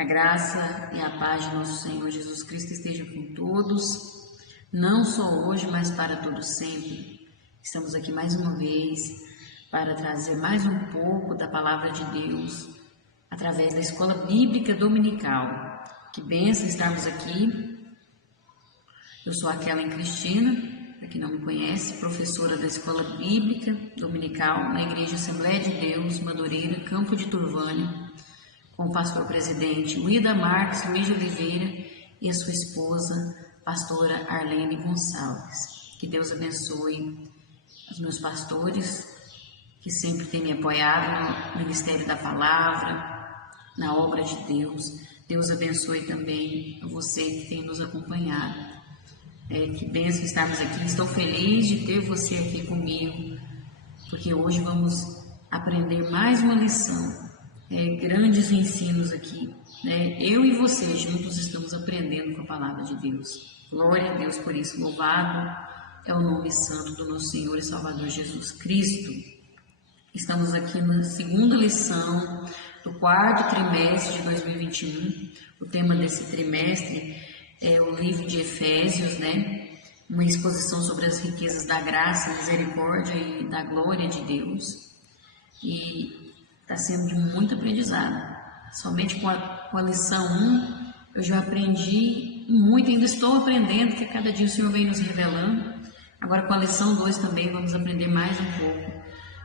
a graça e a paz de nosso Senhor Jesus Cristo esteja com todos, não só hoje, mas para todo sempre. Estamos aqui mais uma vez para trazer mais um pouco da Palavra de Deus através da Escola Bíblica Dominical. Que bênção estarmos aqui. Eu sou a Kellen Cristina, para quem não me conhece, professora da Escola Bíblica Dominical na Igreja Assembleia de Deus, Madureira, Campo de Turvânia, com o pastor presidente Uida Marques Luiz de Oliveira e a sua esposa, pastora Arlene Gonçalves. Que Deus abençoe os meus pastores, que sempre têm me apoiado no Ministério da Palavra, na obra de Deus. Deus abençoe também a você que tem nos acompanhado. Que bênção estarmos aqui. Estou feliz de ter você aqui comigo, porque hoje vamos aprender mais uma lição. Grandes ensinos aqui. Eu e você juntos estamos aprendendo com a Palavra de Deus. Glória a Deus por isso. Louvado é o nome santo do nosso Senhor e Salvador Jesus Cristo. Estamos aqui na segunda lição do quarto trimestre de 2021. O tema desse trimestre é o livro de Efésios, uma exposição sobre as riquezas da graça, misericórdia e da glória de Deus. E está sendo de muito aprendizado. Somente com a lição 1 eu já aprendi muito, ainda estou aprendendo, porque cada dia o Senhor vem nos revelando. Agora com a lição 2 também vamos aprender mais um pouco,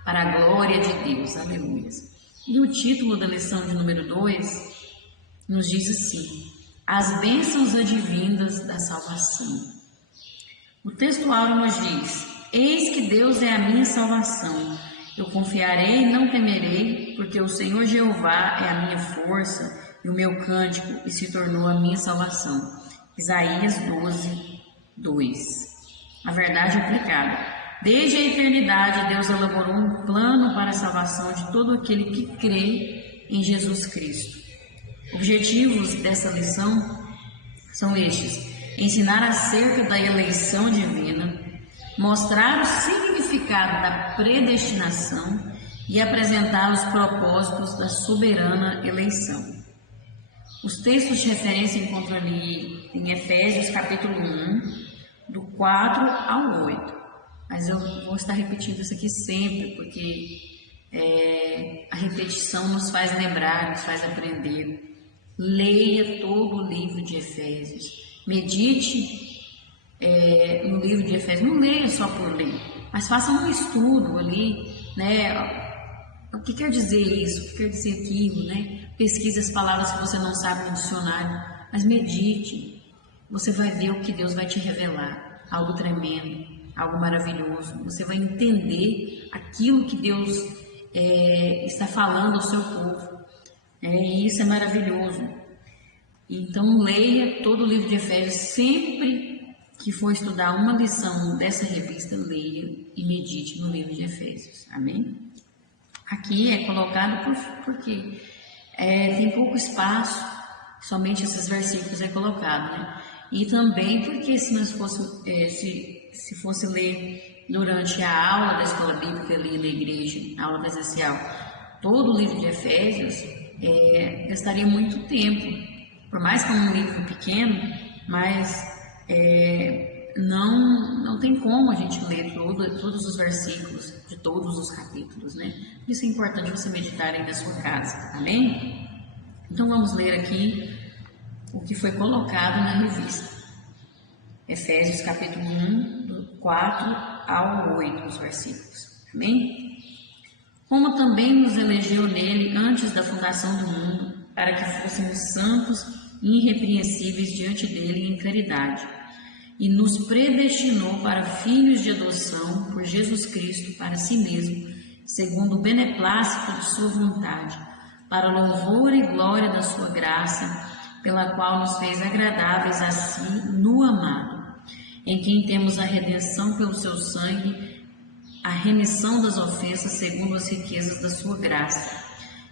para a glória de Deus. Aleluia. E o título da lição de número 2 nos diz assim: as bênçãos advindas da salvação. O texto áureo nos diz: eis que Deus é a minha salvação. Eu confiarei e não temerei, porque o Senhor Jeová é a minha força e o meu cântico, e se tornou a minha salvação. Isaías 12, 2. A verdade aplicada. Desde a eternidade, Deus elaborou um plano para a salvação de todo aquele que crê em Jesus Cristo. Objetivos dessa lição são estes: ensinar acerca da eleição divina, mostrar o significado da predestinação e apresentar os propósitos da soberana eleição. Os textos de referência encontram ali em Efésios capítulo 1, do 4 ao 8. Mas eu vou estar repetindo isso aqui sempre, porque a repetição nos faz lembrar, nos faz aprender. Leia todo o livro de Efésios. Medite no livro de Efésios. Não leia só por ler, mas faça um estudo ali, o que quer dizer isso, o que quer dizer aquilo, Pesquise as palavras que você não sabe no dicionário, mas medite. Você vai ver o que Deus vai te revelar, algo tremendo, algo maravilhoso. Você vai entender aquilo que Deus está falando ao seu povo, e isso é maravilhoso. Então leia todo o livro de Efésios. Sempre que for estudar uma lição dessa revista, leia e medite no livro de Efésios. Amém? Aqui é colocado porque tem pouco espaço, somente esses versículos é colocado, E também porque se fosse ler durante a aula da escola bíblica ali na igreja, a aula presencial, todo o livro de Efésios, gastaria muito tempo. Por mais que é um livro pequeno, mas não tem como a gente ler todos os versículos de todos os capítulos, Por isso é importante você meditar aí na sua casa, amém? Então vamos ler aqui o que foi colocado na revista. Efésios capítulo 1, do 4 ao 8, os versículos, amém? Como também nos elegeu nele antes da fundação do mundo, para que fôssemos santos e irrepreensíveis diante dele em caridade, e nos predestinou para filhos de adoção por Jesus Cristo para si mesmo, segundo o beneplácito de sua vontade, para louvor e glória da sua graça, pela qual nos fez agradáveis a si no amado, em quem temos a redenção pelo seu sangue, a remissão das ofensas segundo as riquezas da sua graça,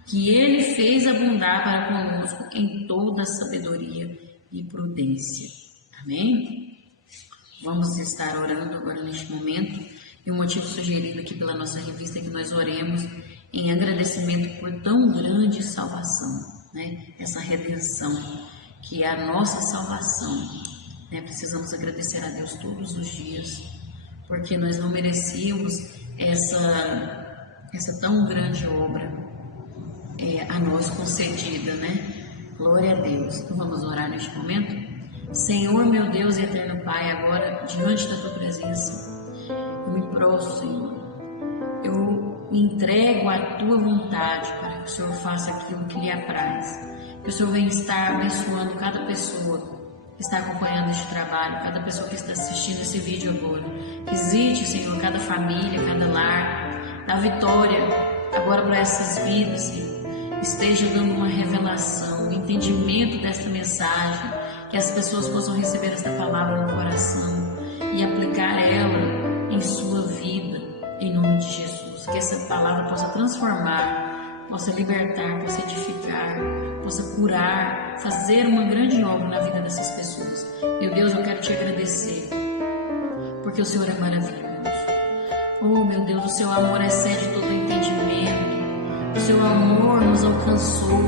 que ele fez abundar para conosco em toda sabedoria e prudência. Amém? Vamos estar orando agora neste momento, e o motivo sugerido aqui pela nossa revista é que nós oremos em agradecimento por tão grande salvação. né? Essa redenção, que é a nossa salvação, né? Precisamos agradecer a Deus todos os dias, porque nós não merecíamos essa tão grande obra a nós concedida, né? Glória a Deus. Então vamos orar neste momento. Senhor, meu Deus e eterno Pai, agora diante da Tua presença, eu me prostro, Senhor. Eu me entrego à Tua vontade para que o Senhor faça aquilo que lhe apraz. Que o Senhor venha estar abençoando cada pessoa que está acompanhando este trabalho, cada pessoa que está assistindo esse vídeo agora. Visite, Senhor, cada família, cada lar. Dá vitória agora para essas vidas, Senhor. Esteja dando uma revelação, um entendimento desta mensagem, que as pessoas possam receber esta palavra no coração e aplicar ela em sua vida, em nome de Jesus. Que essa palavra possa transformar, possa libertar, possa edificar, possa curar, fazer uma grande obra na vida dessas pessoas. Meu Deus, eu quero te agradecer, porque o Senhor é maravilhoso. Oh, meu Deus, o seu amor excede todo entendimento. O seu amor nos alcançou.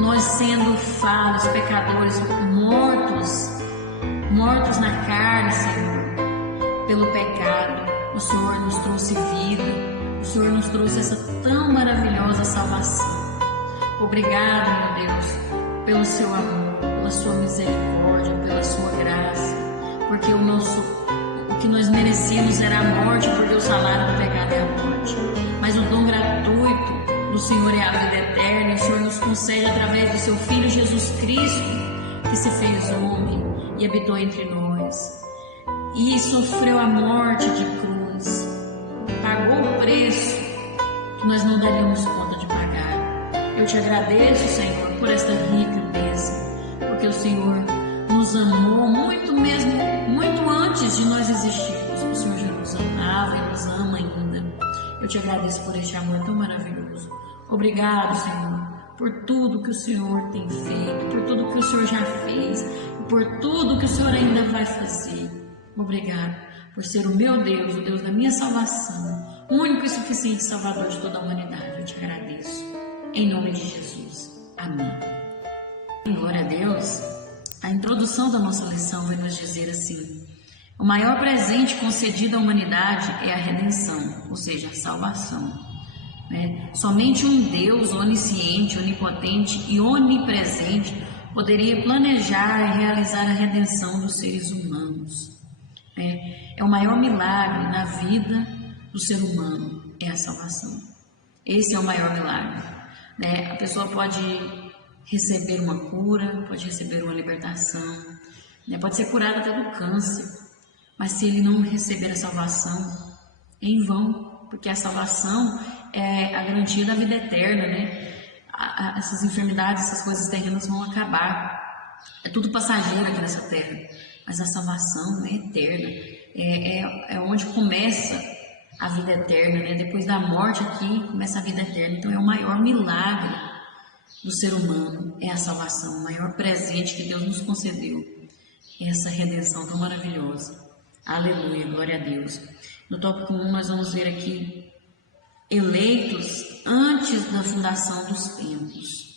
Nós sendo falhos, pecadores, mortos na carne, Senhor, pelo pecado, o Senhor nos trouxe vida. O Senhor nos trouxe essa tão maravilhosa salvação. Obrigado, meu Deus, pelo seu amor, pela sua misericórdia, pela sua graça, porque o que nós merecíamos era a morte, porque o salário do pecado é a morte. Mas o dom gratuito do Senhor é a vida eterna, e o Senhor nos concede através do seu Filho Jesus Cristo, que se fez homem e habitou entre nós, e sofreu a morte de cruz, pagou o preço que nós não daríamos conta de pagar. Eu te agradeço, Senhor, por esta rica bênção, porque o Senhor nos amou muito antes de nós existirmos. O Senhor já nos amava e nos ama ainda. Eu te agradeço por este amor tão maravilhoso. Obrigado, Senhor, por tudo que o Senhor tem feito, por tudo que o Senhor já fez, e por tudo que o Senhor ainda vai fazer. Obrigado por ser o meu Deus, o Deus da minha salvação, o único e suficiente Salvador de toda a humanidade. Eu te agradeço. Em nome de Jesus. Amém. Glória a Deus. A introdução da nossa lição vai nos dizer assim: o maior presente concedido à humanidade é a redenção, ou seja, a salvação. Somente um Deus onisciente, onipotente e onipresente poderia planejar e realizar a redenção dos seres humanos. É o maior milagre na vida do ser humano, é a salvação. Esse é o maior milagre. A pessoa pode receber uma cura, pode receber uma libertação, pode ser curada até do câncer, mas se ele não receber a salvação, é em vão, porque a salvação é a garantia da vida eterna, Essas enfermidades, essas coisas terrenas vão acabar. É tudo passageiro aqui nessa terra, mas a salvação é eterna. É onde começa a vida eterna, Depois da morte aqui começa a vida eterna. Então é o maior milagre do ser humano, é a salvação, o maior presente que Deus nos concedeu, é essa redenção tão maravilhosa. Aleluia, glória a Deus. No tópico 1 nós vamos ver aqui: eleitos antes da fundação dos tempos.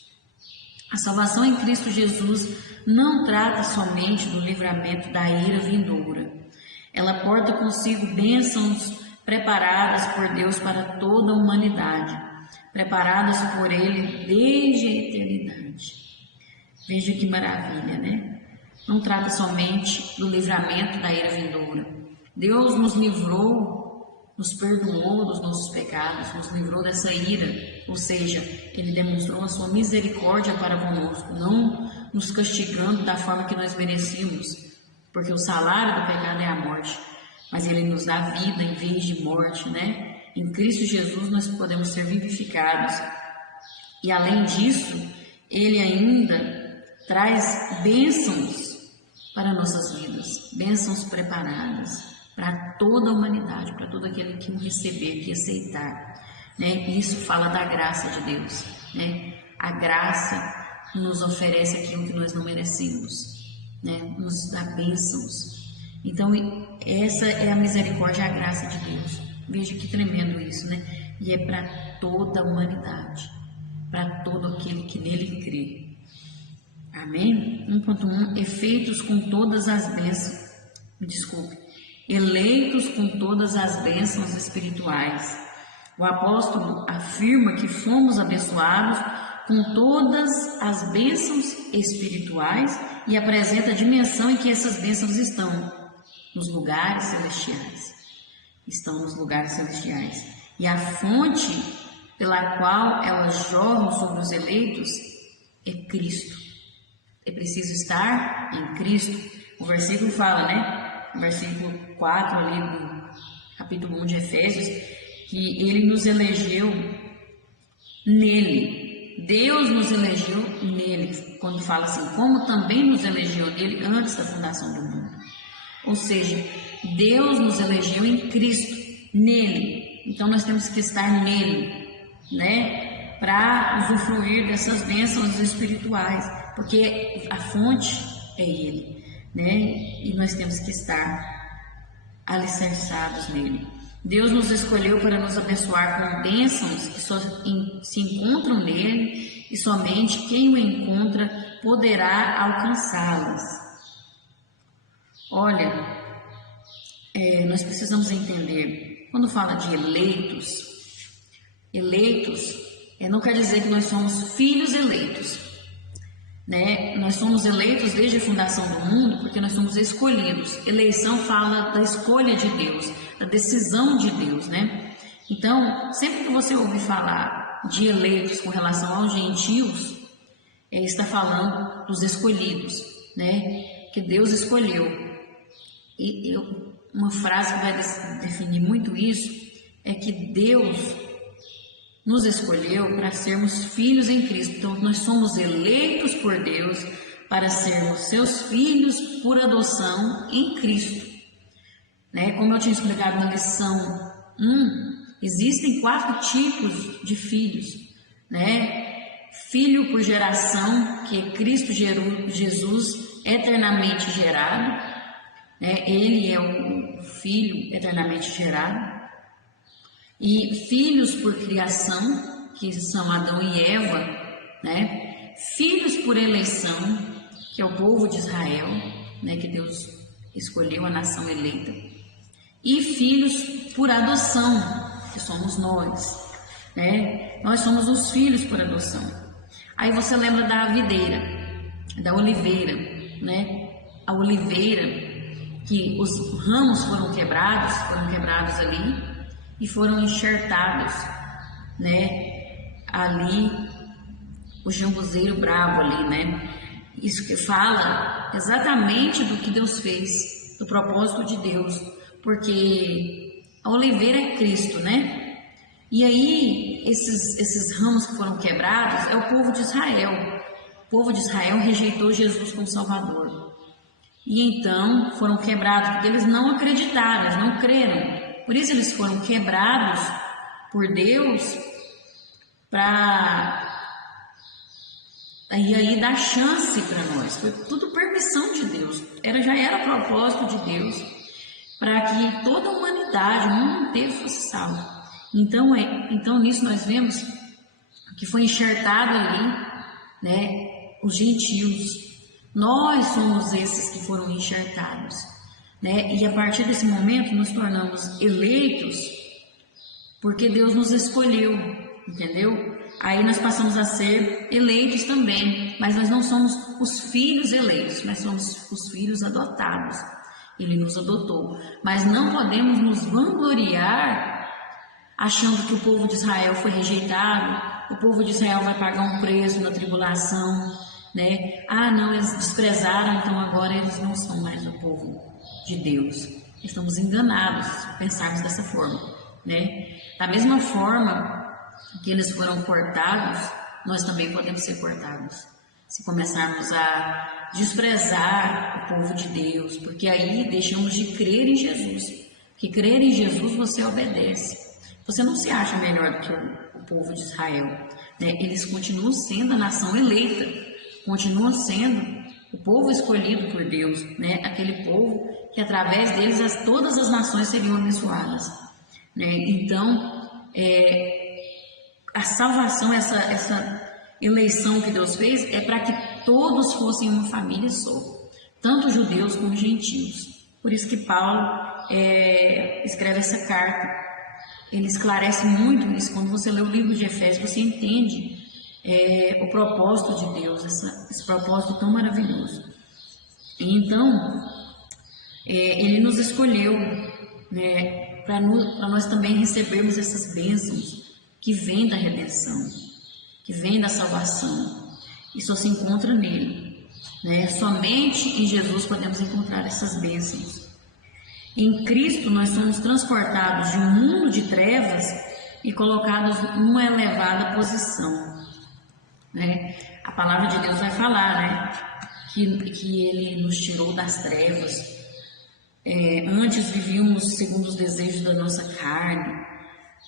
A salvação em Cristo Jesus não trata somente do livramento da ira vindoura. Ela porta consigo bênçãos preparadas por Deus para toda a humanidade, preparadas por Ele desde a eternidade. Veja que maravilha, Não trata somente do livramento da ira vindoura. Deus nos livrou, nos perdoou dos nossos pecados, nos livrou dessa ira, ou seja, Ele demonstrou a sua misericórdia para conosco, não nos castigando da forma que nós merecíamos, porque o salário do pecado é a morte, mas Ele nos dá vida em vez de morte, Em Cristo Jesus nós podemos ser vivificados, e além disso, Ele ainda traz bênçãos para nossas vidas, bênçãos preparadas para toda a humanidade, para todo aquele que o receber, que aceitar, Isso fala da graça de Deus, A graça nos oferece aquilo que nós não merecemos, Nos dá bênçãos. Então essa é a misericórdia, a graça de Deus. Veja que tremendo isso, E é para toda a humanidade. para todo aquele que nele crê. Amém? 1.1, efeitos com todas as bênçãos, eleitos com todas as bênçãos espirituais. O apóstolo afirma que fomos abençoados com todas as bênçãos espirituais e apresenta a dimensão em que essas bênçãos estão, nos lugares celestiais. Estão nos lugares celestiais. E a fonte pela qual elas jorram sobre os eleitos é Cristo. É preciso estar em Cristo. O versículo fala, né? O versículo 4 ali do capítulo 1 de Efésios, que ele nos elegeu nele. Deus nos elegeu nele. Quando fala assim, como também nos elegeu nele antes da fundação do mundo. Ou seja, Deus nos elegeu em Cristo, nele. Então nós temos que estar nele, né? Para usufruir dessas bênçãos espirituais, porque a fonte é Ele, né? E nós temos que estar alicerçados nele. Deus nos escolheu para nos abençoar com bênçãos que só se encontram nele e somente quem o encontra poderá alcançá-las. Olha, nós precisamos entender, quando fala de eleitos não quer dizer que nós somos filhos eleitos, né? Nós somos eleitos desde a fundação do mundo porque nós somos escolhidos. Eleição fala da escolha de Deus, da decisão de Deus, né? Então, sempre que você ouvir falar de eleitos com relação aos gentios, está falando dos escolhidos, né? Que Deus escolheu. E uma frase que vai definir muito isso é que Deus nos escolheu para sermos filhos em Cristo. Então, nós somos eleitos por Deus para sermos seus filhos por adoção em Cristo. Né? Como eu tinha explicado na lição 1, existem 4 tipos de filhos. Né? Filho por geração, que é Cristo Jesus eternamente gerado. Né? Ele é o Filho eternamente gerado. E filhos por criação, que são Adão e Eva, né? Filhos por eleição, que é o povo de Israel, né? Que Deus escolheu, a nação eleita. E filhos por adoção, que somos nós, né? Nós somos os filhos por adoção. Aí você lembra da videira, da oliveira, né? A oliveira, que os ramos foram quebrados ali, e foram enxertados, né? Ali, o jambuzeiro bravo ali, né? Isso que fala exatamente do que Deus fez, do propósito de Deus, porque a oliveira é Cristo, né? E aí, esses ramos que foram quebrados é o povo de Israel. O povo de Israel rejeitou Jesus como Salvador. E então foram quebrados, porque eles não acreditaram, eles não creram. Por isso eles foram quebrados por Deus para aí dar chance para nós. Foi tudo permissão de Deus. Já era propósito de Deus para que toda a humanidade, o mundo inteiro fosse salvo. Então nisso nós vemos que foi enxertado ali, né, os gentios. Nós somos esses que foram enxertados. Né? E a partir desse momento nos tornamos eleitos porque Deus nos escolheu, entendeu? Aí nós passamos a ser eleitos também, mas nós não somos os filhos eleitos, nós somos os filhos adotados. Ele nos adotou, mas não podemos nos vangloriar achando que o povo de Israel foi rejeitado, o povo de Israel vai pagar um preço na tribulação, né? Ah, não, eles desprezaram, então agora eles não são mais o povo de Deus. Estamos enganados se pensarmos dessa forma, né? Da mesma forma que eles foram cortados, nós também podemos ser cortados. Se começarmos a desprezar o povo de Deus, porque aí deixamos de crer em Jesus. Porque crer em Jesus você obedece. Você não se acha melhor do que o povo de Israel, né? Eles continuam sendo a nação eleita, continuam sendo o povo escolhido por Deus, né? Aquele povo que através deles todas as nações seriam abençoadas, né? Então, a salvação, essa eleição que Deus fez é para que todos fossem uma família só, tanto judeus como gentios. Por isso que Paulo escreve essa carta. Ele esclarece muito isso. Quando você lê o livro de Efésios, você entende o propósito de Deus, esse propósito tão maravilhoso. Então, Ele nos escolheu, né, para nós também recebermos essas bênçãos que vêm da redenção, que vêm da salvação, e só se encontra nele, né? Somente em Jesus podemos encontrar essas bênçãos. Em Cristo nós somos transportados de um mundo de trevas e colocados numa elevada posição, né? A palavra de Deus vai falar, né, que Ele nos tirou das trevas. Antes vivíamos segundo os desejos da nossa carne,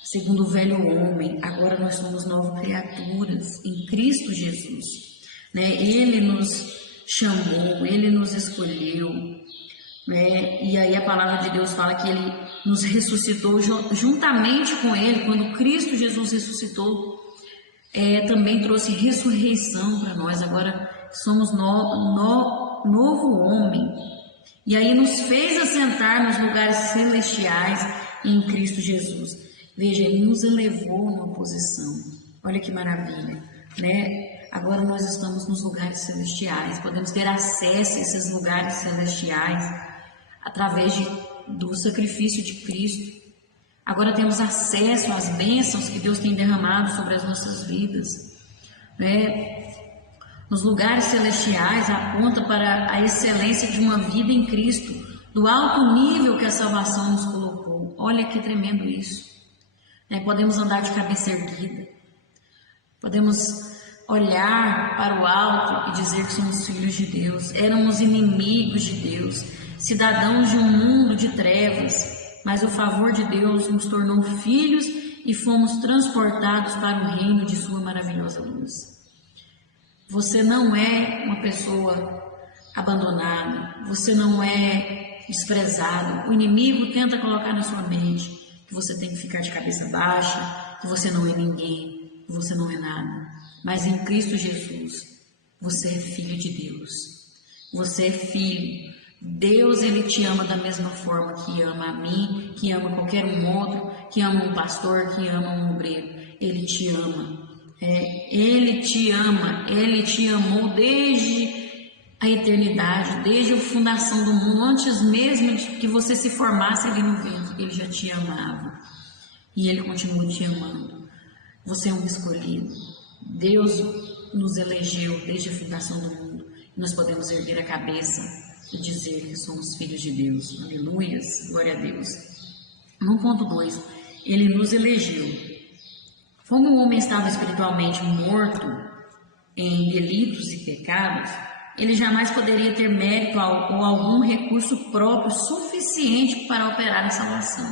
segundo o velho homem. Agora nós somos novas criaturas em Cristo Jesus, né? Ele nos chamou, Ele nos escolheu, né? E aí a palavra de Deus fala que Ele nos ressuscitou juntamente com Ele. Quando Cristo Jesus ressuscitou, também trouxe ressurreição para nós. Agora somos novo homem. E aí nos fez assentar nos lugares celestiais em Cristo Jesus. Veja, Ele nos elevou numa posição. Olha que maravilha, né? Agora nós estamos nos lugares celestiais. Podemos ter acesso a esses lugares celestiais através do sacrifício de Cristo. Agora temos acesso às bênçãos que Deus tem derramado sobre as nossas vidas, né? Nos lugares celestiais aponta para a excelência de uma vida em Cristo, do alto nível que a salvação nos colocou. Olha que tremendo isso, né? Podemos andar de cabeça erguida, podemos olhar para o alto e dizer que somos filhos de Deus. Éramos inimigos de Deus, cidadãos de um mundo de trevas, mas o favor de Deus nos tornou filhos e fomos transportados para o reino de sua maravilhosa luz. Você não é uma pessoa abandonada, você não é desprezado. O inimigo tenta colocar na sua mente que você tem que ficar de cabeça baixa, que você não é ninguém, que você não é nada. Mas em Cristo Jesus, você é filho de Deus. Você é filho. Deus, Ele te ama da mesma forma que ama a mim, que ama qualquer um outro, que ama um pastor, que ama um obreiro. Ele te ama. Ele te ama. Ele te amou desde a eternidade, desde a fundação do mundo. Antes mesmo de que você se formasse ali no ventre, Ele já te amava. E Ele continua te amando. Você é um escolhido. Deus nos elegeu desde a fundação do mundo. E nós podemos erguer a cabeça e dizer que somos filhos de Deus. Aleluias, glória a Deus. No ponto 2, Ele nos elegeu. Como o homem estava espiritualmente morto em delitos e pecados, ele jamais poderia ter mérito ou algum recurso próprio suficiente para operar a salvação.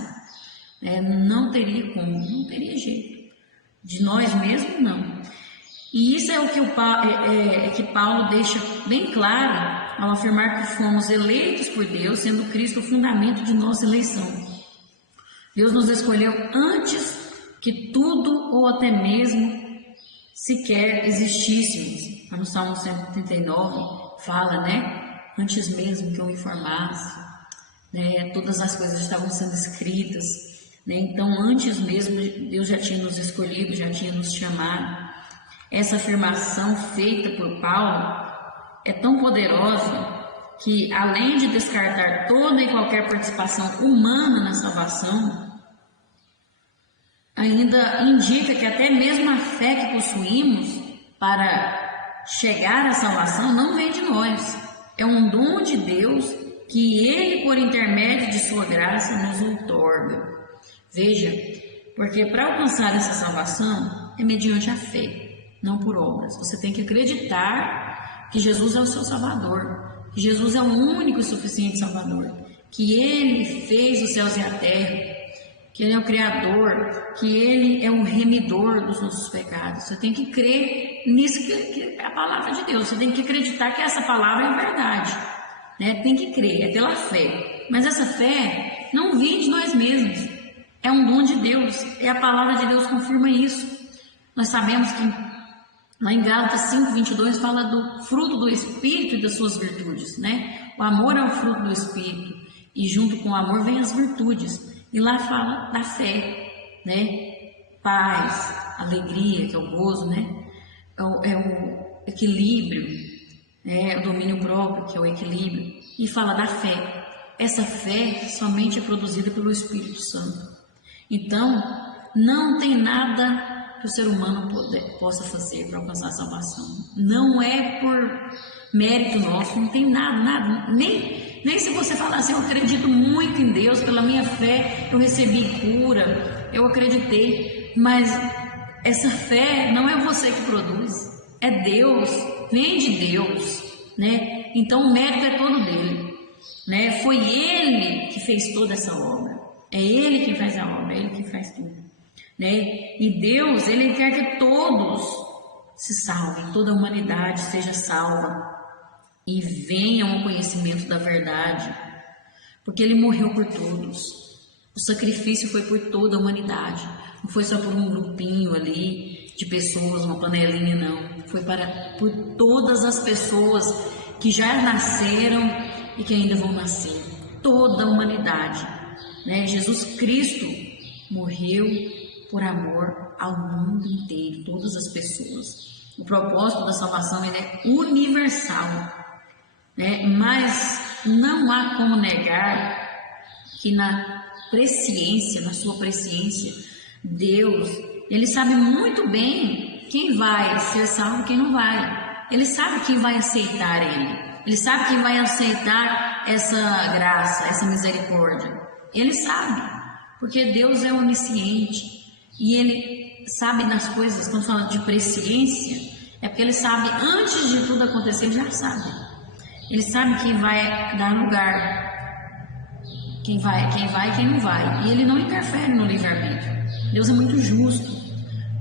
Não teria como, não teria jeito. De nós mesmos, não. E isso é o que Paulo deixa bem claro ao afirmar que fomos eleitos por Deus, sendo Cristo o fundamento de nossa eleição. Deus nos escolheu antes que tudo ou até mesmo sequer existíssemos. No Salmo 139 fala, né? Antes mesmo que eu me formasse, né? Todas as coisas estavam sendo escritas, né? Então, antes mesmo, Deus já tinha nos escolhido, já tinha nos chamado. Essa afirmação feita por Paulo é tão poderosa que, além de descartar toda e qualquer participação humana na salvação, ainda indica que até mesmo a fé que possuímos para chegar à salvação não vem de nós. É um dom de Deus que Ele, por intermédio de sua graça, nos outorga. Veja, porque para alcançar essa salvação é mediante a fé, não por obras. Você tem que acreditar que Jesus é o seu Salvador, que Jesus é o único e suficiente Salvador, que Ele fez os céus e a terra, que Ele é o Criador, que Ele é o remidor dos nossos pecados. Você tem que crer nisso que é a palavra de Deus. Você tem que acreditar que essa palavra é verdade, né? Tem que crer, é pela fé. Mas essa fé não vem de nós mesmos. É um dom de Deus. E a palavra de Deus confirma isso. Nós sabemos que lá em Gálatas 5:22 fala do fruto do Espírito e das suas virtudes, né? O amor é o fruto do Espírito e junto com o amor vem as virtudes. E lá fala da fé, né? Paz, alegria, que é o gozo, né? É o equilíbrio, o domínio próprio, que é o equilíbrio. E fala da fé. Essa fé somente é produzida pelo Espírito Santo. Então, não tem nada que o ser humano possa fazer para alcançar a salvação. Não é por mérito nosso, não tem nada. Nem se você falar assim, eu acredito muito em Deus, pela minha fé eu recebi cura, eu acreditei. Mas essa fé não é você que produz, é Deus, vem de Deus, né? Então o mérito é todo dele, né? Foi Ele que fez toda essa obra, é Ele que faz a obra, é Ele que faz tudo, né? E Deus, Ele quer que todos se salvem, toda a humanidade seja salva e venham ao conhecimento da verdade, porque Ele morreu por todos, o sacrifício foi por toda a humanidade, não foi só por um grupinho ali de pessoas, uma panelinha, não, foi por todas as pessoas que já nasceram e que ainda vão nascer, toda a humanidade, né? Jesus Cristo morreu por amor ao mundo inteiro, todas as pessoas. O propósito da salvação ele é universal, né? Mas não há como negar que na sua presciência, Deus, Ele sabe muito bem quem vai ser salvo e quem não vai. Ele sabe quem vai aceitar Ele sabe quem vai aceitar essa graça, essa misericórdia. Ele sabe, porque Deus é onisciente e Ele sabe das coisas. Quando fala de presciência, é porque Ele sabe, antes de tudo acontecer, Ele já sabe. Ele sabe quem vai dar lugar, quem vai e quem não vai. E Ele não interfere no livre-arbítrio. Deus é muito justo,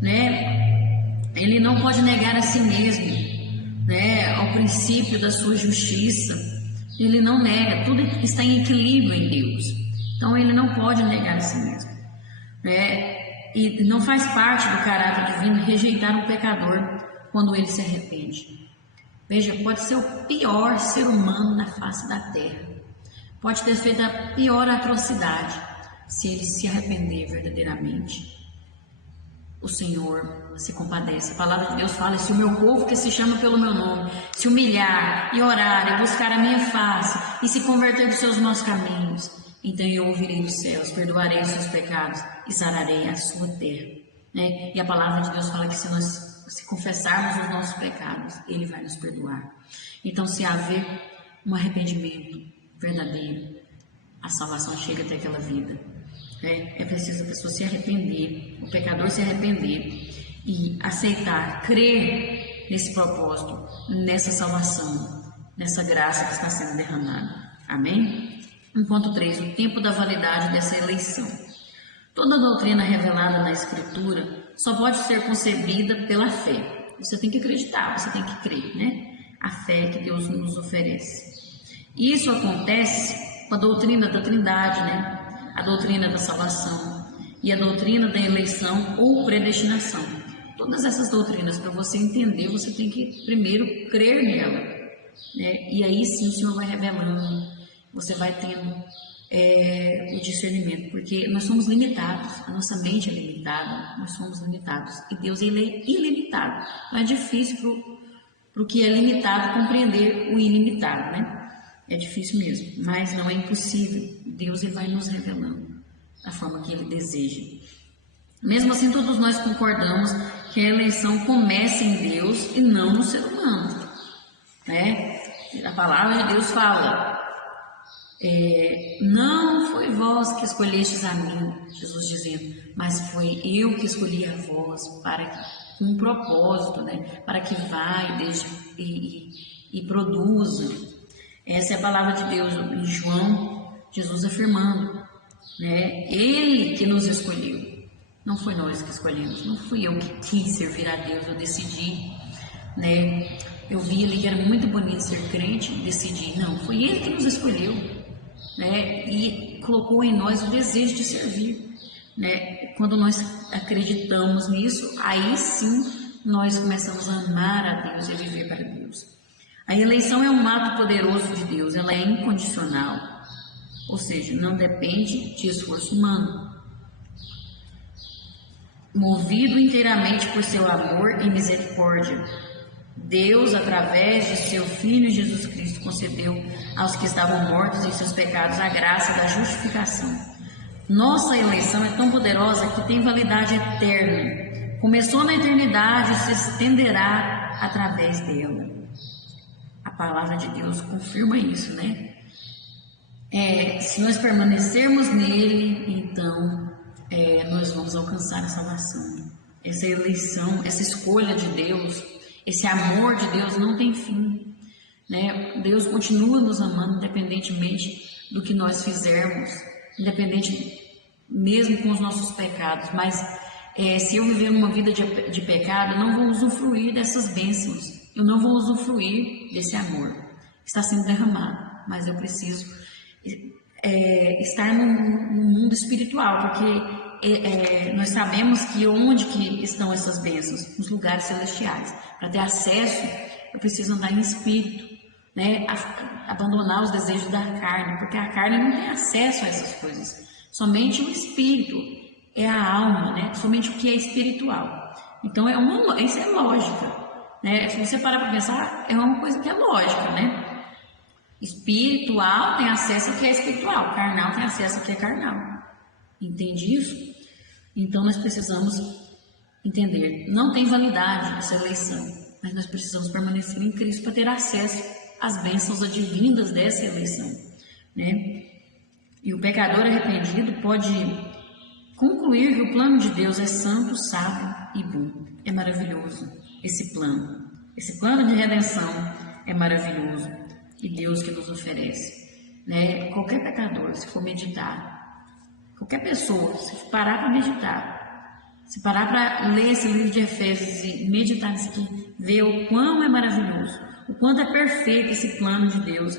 né? Ele não pode negar a si mesmo, né? Ao princípio da sua justiça. Ele não nega, tudo está em equilíbrio em Deus. Então Ele não pode negar a si mesmo, né? E não faz parte do caráter divino rejeitar um pecador quando ele se arrepende. Veja, pode ser o pior ser humano na face da terra, pode ter feito a pior atrocidade, se ele se arrepender verdadeiramente, o Senhor se compadece. A palavra de Deus fala: se o meu povo que se chama pelo meu nome se humilhar e orar e buscar a minha face e se converter dos seus maus caminhos, então eu ouvirei dos céus, perdoarei os seus pecados e sararei a sua terra, né? E a palavra de Deus fala que se confessarmos os nossos pecados, Ele vai nos perdoar. Então, se haver um arrependimento verdadeiro, a salvação chega até aquela vida. É preciso a pessoa se arrepender, o pecador se arrepender e aceitar, crer nesse propósito, nessa salvação, nessa graça que está sendo derramada. Amém? 1.3. O tempo da validade dessa eleição. Toda doutrina revelada na Escritura só pode ser concebida pela fé. Você tem que acreditar, você tem que crer, né? A fé que Deus nos oferece. Isso acontece com a doutrina da Trindade, né? A doutrina da salvação e a doutrina da eleição ou predestinação. Todas essas doutrinas, para você entender, você tem que primeiro crer nela, né? E aí sim o Senhor vai revelando, você vai tendo o discernimento, porque nós somos limitados, a nossa mente é limitada, nós somos limitados, e Deus ele é ilimitado. Não é difícil para o que é limitado compreender o ilimitado, né? É difícil mesmo, mas não é impossível. Deus ele vai nos revelando da forma que Ele deseja. Mesmo assim, todos nós concordamos que a eleição começa em Deus e não no ser humano, né? A palavra de Deus fala: não foi vós que escolhestes a mim, Jesus dizendo, mas foi eu que escolhi a vós com um propósito, né? Para que vá e produza. Essa é a palavra de Deus em João, Jesus afirmando, né? Ele que nos escolheu, não foi nós que escolhemos, não fui eu que quis servir a Deus, eu decidi, né? Eu vi ali que era muito bonito ser crente, decidi, não, foi Ele que nos escolheu, né? E colocou em nós o desejo de servir. né? Quando nós acreditamos nisso, aí sim nós começamos a amar a Deus e a viver para Deus. A eleição é um ato poderoso de Deus, ela é incondicional, ou seja, não depende de esforço humano. Movido inteiramente por seu amor e misericórdia, Deus, através de seu Filho Jesus Cristo, concedeu aos que estavam mortos em seus pecados a graça da justificação. Nossa eleição é tão poderosa que tem validade eterna. Começou na eternidade e se estenderá através dela. A palavra de Deus confirma isso, né? Se nós permanecermos nele, então nós vamos alcançar a salvação. Essa eleição, essa escolha de Deus, esse amor de Deus não tem fim, né? Deus continua nos amando independentemente do que nós fizermos, independente mesmo com os nossos pecados. Mas se eu viver uma vida de pecado, eu não vou usufruir dessas bênçãos, eu não vou usufruir desse amor que está sendo derramado. Mas eu preciso estar no mundo espiritual, porque nós sabemos que onde que estão essas bênçãos? Nos lugares celestiais. Para ter acesso, eu preciso andar em espírito, né? Abandonar os desejos da carne, porque a carne não tem acesso a essas coisas. Somente o espírito, é a alma, né? Somente o que é espiritual. Então isso é lógica, né? Se você parar para pensar, é uma coisa que é lógica, né? Espiritual tem acesso ao que é espiritual, carnal tem acesso ao que é carnal. Entende isso? Então nós precisamos entender, não tem validade essa eleição, mas nós precisamos permanecer em Cristo para ter acesso às bênçãos advindas dessa eleição, né? E o pecador arrependido pode concluir que o plano de Deus é santo, sábio e bom. É maravilhoso esse plano de redenção é maravilhoso, e Deus que nos oferece, né? Qualquer pecador, se for meditar, qualquer pessoa, se parar para meditar, se parar para ler esse livro de Efésios e meditar nisso aqui, ver o quão é maravilhoso, o quanto é perfeito esse plano de Deus,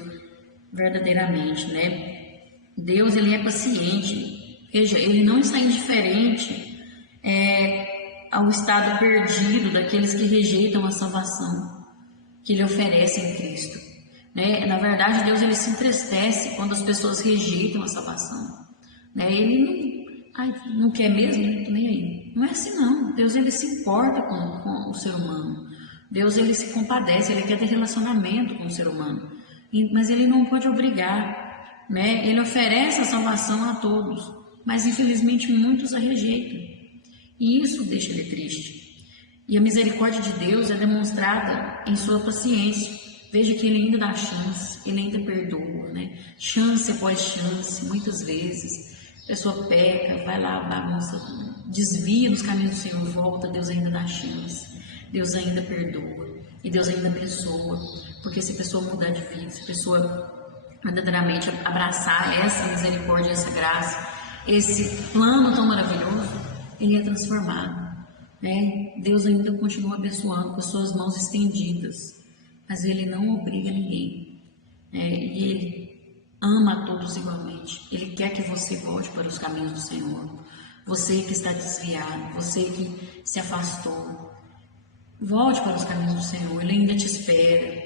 verdadeiramente, né? Deus, ele é paciente, veja, ele não está indiferente ao estado perdido daqueles que rejeitam a salvação que ele oferece em Cristo, né? Na verdade, Deus, ele se entristece quando as pessoas rejeitam a salvação, né? Ele não quer mesmo, nem aí. Não é assim não. Deus, ele se importa com o ser humano. Deus, ele se compadece, ele quer ter relacionamento com o ser humano, mas ele não pode obrigar, né? Ele oferece a salvação a todos, mas infelizmente muitos a rejeitam, e isso deixa ele triste. E a misericórdia de Deus é demonstrada em sua paciência. Veja que ele ainda dá chance, ele ainda perdoa, né? Chance após chance, muitas vezes a pessoa peca, vai lá, bagunça, desvia nos caminhos do Senhor, volta, Deus ainda dá chance, Deus ainda perdoa, e Deus ainda abençoa, porque se a pessoa mudar de vida, se a pessoa verdadeiramente abraçar essa misericórdia, essa graça, esse plano tão maravilhoso, ele é transformado, né? Deus ainda continua abençoando com as suas mãos estendidas, mas ele não obriga ninguém, né? E ele ama a todos igualmente. Ele quer que você volte para os caminhos do Senhor. Você que está desviado, você que se afastou, volte para os caminhos do Senhor. Ele ainda te espera,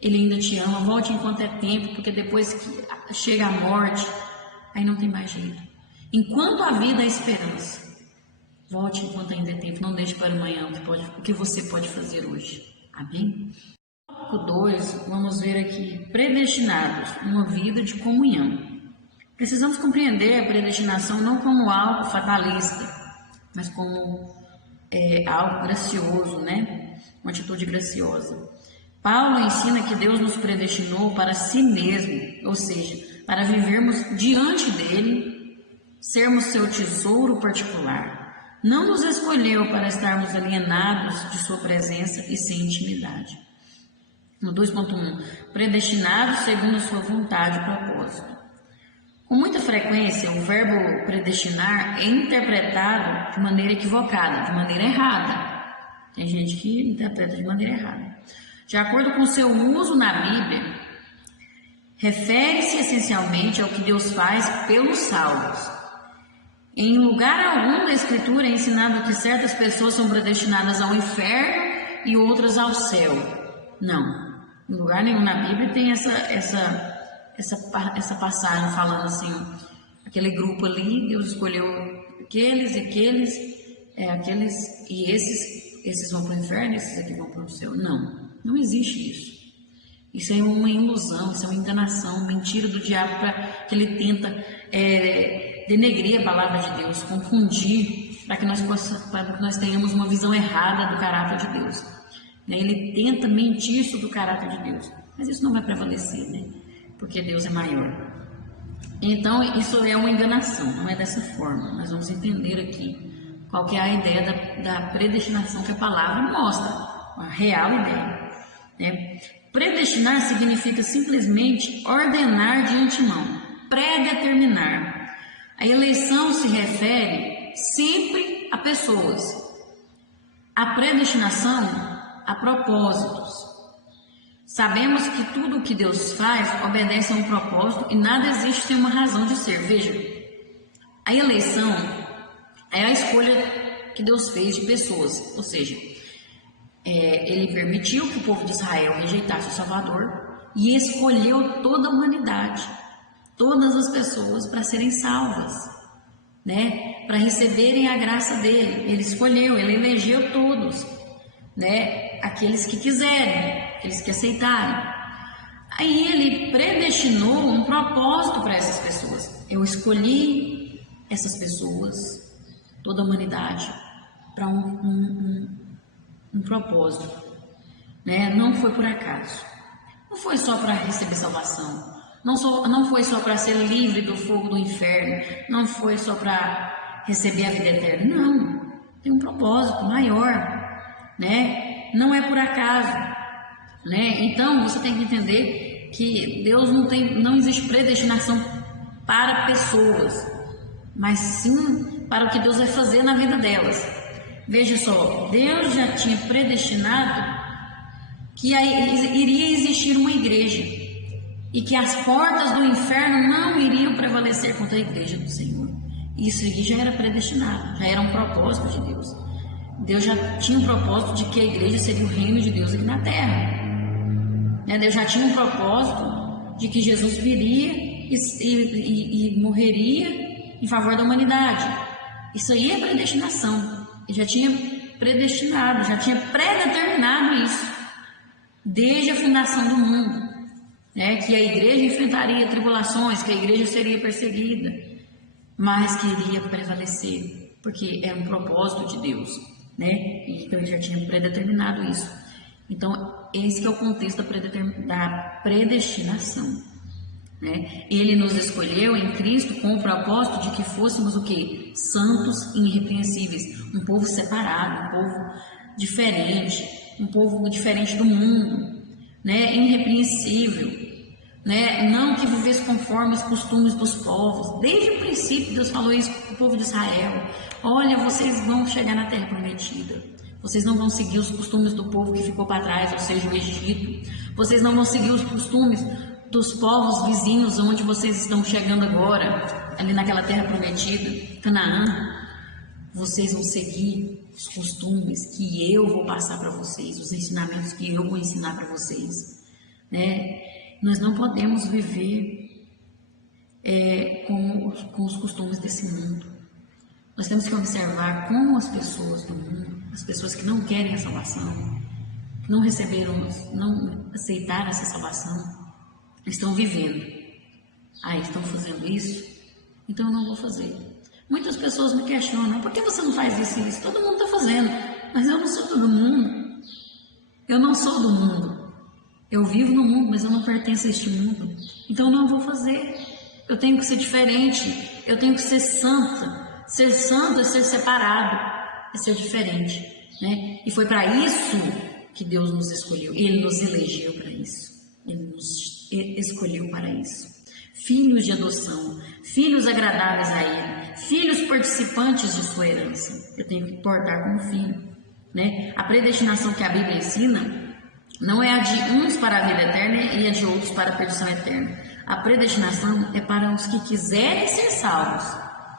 ele ainda te ama. Volte enquanto é tempo, porque depois que chega a morte, aí não tem mais jeito. Enquanto a vida há esperança, volte enquanto ainda é tempo. Não deixe para amanhã o que você pode fazer hoje. Amém? Tópico 2, vamos ver aqui, predestinados, uma vida de comunhão. Precisamos compreender a predestinação não como algo fatalista, mas como algo gracioso, né? Uma atitude graciosa. Paulo ensina que Deus nos predestinou para si mesmo, ou seja, para vivermos diante dele, sermos seu tesouro particular. Não nos escolheu para estarmos alienados de sua presença e sem intimidade. No 2.1, predestinados segundo a sua vontade e propósito. Com muita frequência, o verbo predestinar é interpretado de maneira equivocada, de maneira errada. Tem gente que interpreta de maneira errada. De acordo com o seu uso na Bíblia, refere-se essencialmente ao que Deus faz pelos salvos. Em lugar algum da Escritura é ensinado que certas pessoas são predestinadas ao inferno e outras ao céu. Não. Em lugar nenhum na Bíblia tem essa passagem falando assim, aquele grupo ali, Deus escolheu aqueles, e esses vão para o inferno, esses aqui vão para o céu. Não, não existe isso. Isso é uma ilusão, isso é uma enganação, mentira do diabo que ele tenta denegrir a palavra de Deus, confundir, para que nós tenhamos uma visão errada do caráter de Deus. Ele tenta mentir sobre o caráter de Deus, mas isso não vai prevalecer, né? Porque Deus é maior. Então, isso é uma enganação, não é dessa forma. Nós vamos entender aqui qual que é a ideia da predestinação que a palavra mostra, a real ideia, né? Predestinar significa simplesmente ordenar de antemão, predeterminar. A eleição se refere sempre a pessoas. A predestinação a propósitos. Sabemos que tudo o que Deus faz obedece a um propósito e nada existe sem uma razão de ser. Veja, a eleição é a escolha que Deus fez de pessoas, ou seja, Ele permitiu que o povo de Israel rejeitasse o Salvador e escolheu toda a humanidade, todas as pessoas para serem salvas, né? Para receberem a graça dele. Ele escolheu, ele elegeu todos, né? Aqueles que quiserem, aqueles que aceitarem. Aí ele predestinou um propósito para essas pessoas. Eu escolhi essas pessoas, toda a humanidade, para um propósito, né? Não foi por acaso, não foi só para receber salvação, não foi só para ser livre do fogo do inferno, não foi só para receber a vida eterna, não, tem um propósito maior, né? Não é por acaso, né? Então você tem que entender que Deus não existe predestinação para pessoas, mas sim para o que Deus vai fazer na vida delas. Veja só, Deus já tinha predestinado que iria existir uma igreja e que as portas do inferno não iriam prevalecer contra a igreja do Senhor. Isso aqui já era predestinado, já era um propósito de Deus. Deus já tinha um propósito de que a igreja seria o reino de Deus aqui na terra. Deus já tinha um propósito de que Jesus viria e morreria em favor da humanidade. Isso aí é predestinação. Ele já tinha predestinado, já tinha predeterminado isso desde a fundação do mundo, né? Que a igreja enfrentaria tribulações, que a igreja seria perseguida, mas que iria prevalecer, porque era um propósito de Deus, né? Então ele já tinha predeterminado isso. Então esse que é o contexto da predestinação. Né? Ele nos escolheu em Cristo com o propósito de que fôssemos o quê? Santos e irrepreensíveis, um povo separado, um povo diferente do mundo, né? Irrepreensível, né? Não que vivesse conforme os costumes dos povos. Desde o princípio Deus falou isso para o povo de Israel: olha, vocês vão chegar na terra prometida, vocês não vão seguir os costumes do povo que ficou para trás, ou seja, o Egito, vocês não vão seguir os costumes dos povos vizinhos onde vocês estão chegando agora, ali naquela terra prometida, Canaã. Vocês vão seguir os costumes que eu vou passar para vocês, os ensinamentos que eu vou ensinar para vocês, né? Nós não podemos viver com os costumes desse mundo. Nós temos que observar como as pessoas do mundo, as pessoas que não querem a salvação, que não receberam, não aceitaram essa salvação, estão vivendo. Estão fazendo isso, então eu não vou fazer. Muitas pessoas me questionam: por que você não faz isso e isso? Todo mundo está fazendo, mas eu não sou todo mundo. Eu não sou do mundo. Eu vivo no mundo, mas eu não pertenço a este mundo. Então eu não vou fazer. Eu tenho que ser diferente. Eu tenho que ser santa. Ser santo é ser separado, é ser diferente, né? E foi para isso que Deus nos escolheu. Ele nos elegeu para isso. Ele nos escolheu para isso. Filhos de adoção, filhos agradáveis a Ele, filhos participantes de sua herança. Eu tenho que portar como filho, né? A predestinação que a Bíblia ensina não é a de uns para a vida eterna e a de outros para a perdição eterna. A predestinação é para os que quiserem ser salvos.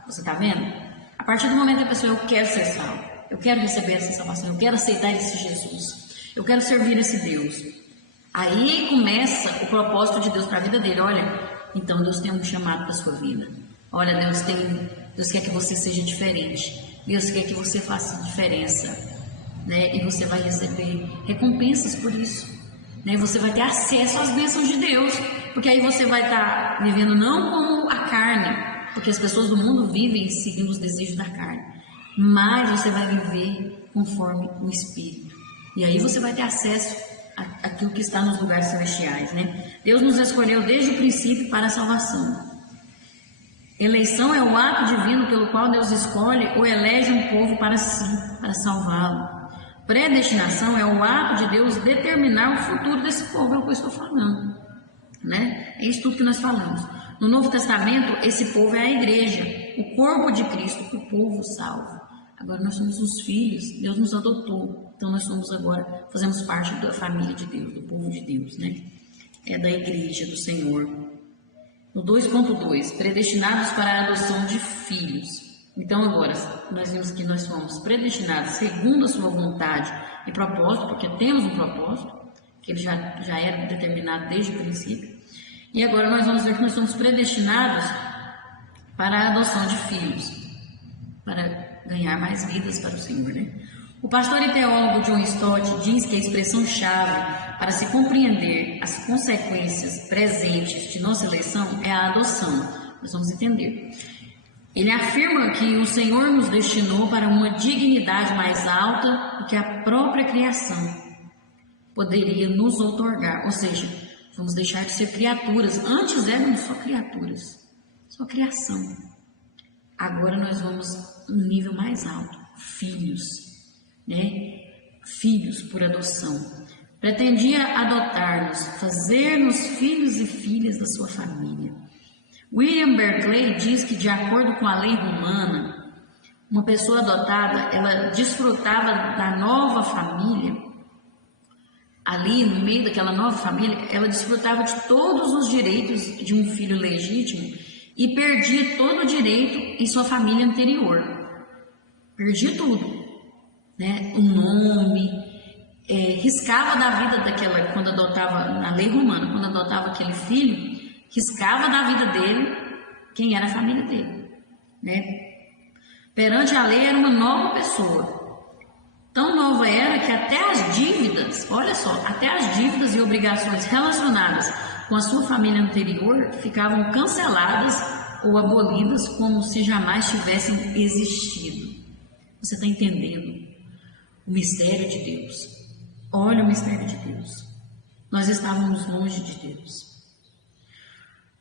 Você está vendo? partir do momento que a pessoa, eu quero ser salvo, eu quero receber essa salvação, eu quero aceitar esse Jesus, eu quero servir esse Deus. Aí começa o propósito de Deus para a vida dele. Olha, então Deus tem um chamado para a sua vida. Olha, Deus quer que você seja diferente. Deus quer que você faça diferença, né? E você vai receber recompensas por isso, né? Você vai ter acesso às bênçãos de Deus, porque aí você vai estar vivendo não como a carne, porque as pessoas do mundo vivem seguindo os desejos da carne, mas você vai viver conforme o Espírito. E aí você vai ter acesso àquilo que está nos lugares celestiais, né? Deus nos escolheu desde o princípio para a salvação. Eleição é o ato divino pelo qual Deus escolhe ou elege um povo para si, para salvá-lo. Predestinação é o ato de Deus determinar o futuro desse povo, é o que eu estou falando, né? É isso tudo que nós falamos. No Novo Testamento, esse povo é a igreja, o corpo de Cristo, o povo salvo. Agora nós somos os filhos, Deus nos adotou, então nós somos agora, fazemos parte da família de Deus, do povo de Deus, né? É da igreja do Senhor. No 2.2, predestinados para a adoção de filhos. Então agora, nós vimos que nós somos predestinados segundo a sua vontade e propósito, porque temos um propósito, que ele já era determinado desde o princípio. E agora nós vamos ver que nós somos predestinados para a adoção de filhos, para ganhar mais vidas para o Senhor, né? O pastor e teólogo John Stott diz que a expressão-chave para se compreender as consequências presentes de nossa eleição é a adoção. Nós vamos entender. Ele afirma que o Senhor nos destinou para uma dignidade mais alta do que a própria criação poderia nos outorgar. Ou seja, vamos deixar de ser criaturas. Antes éramos só criaturas, só criação. Agora nós vamos no nível mais alto, filhos, né? Filhos por adoção. Pretendia adotar-nos, fazer-nos filhos e filhas da sua família. William Berkeley diz que, de acordo com a lei romana, uma pessoa adotada, ela desfrutava da nova família. Ali, no meio daquela nova família, ela desfrutava de todos os direitos de um filho legítimo e perdia todo o direito em sua família anterior. Perdia tudo, né? O nome, riscava da vida daquela, quando adotava, na lei romana, quando adotava aquele filho, riscava da vida dele quem era a família dele, né? Perante a lei era uma nova pessoa. Tão nova era que até as dívidas, olha só, até as dívidas e obrigações relacionadas com a sua família anterior ficavam canceladas ou abolidas como se jamais tivessem existido. Você está entendendo o mistério de Deus? Olha o mistério de Deus. Nós estávamos longe de Deus,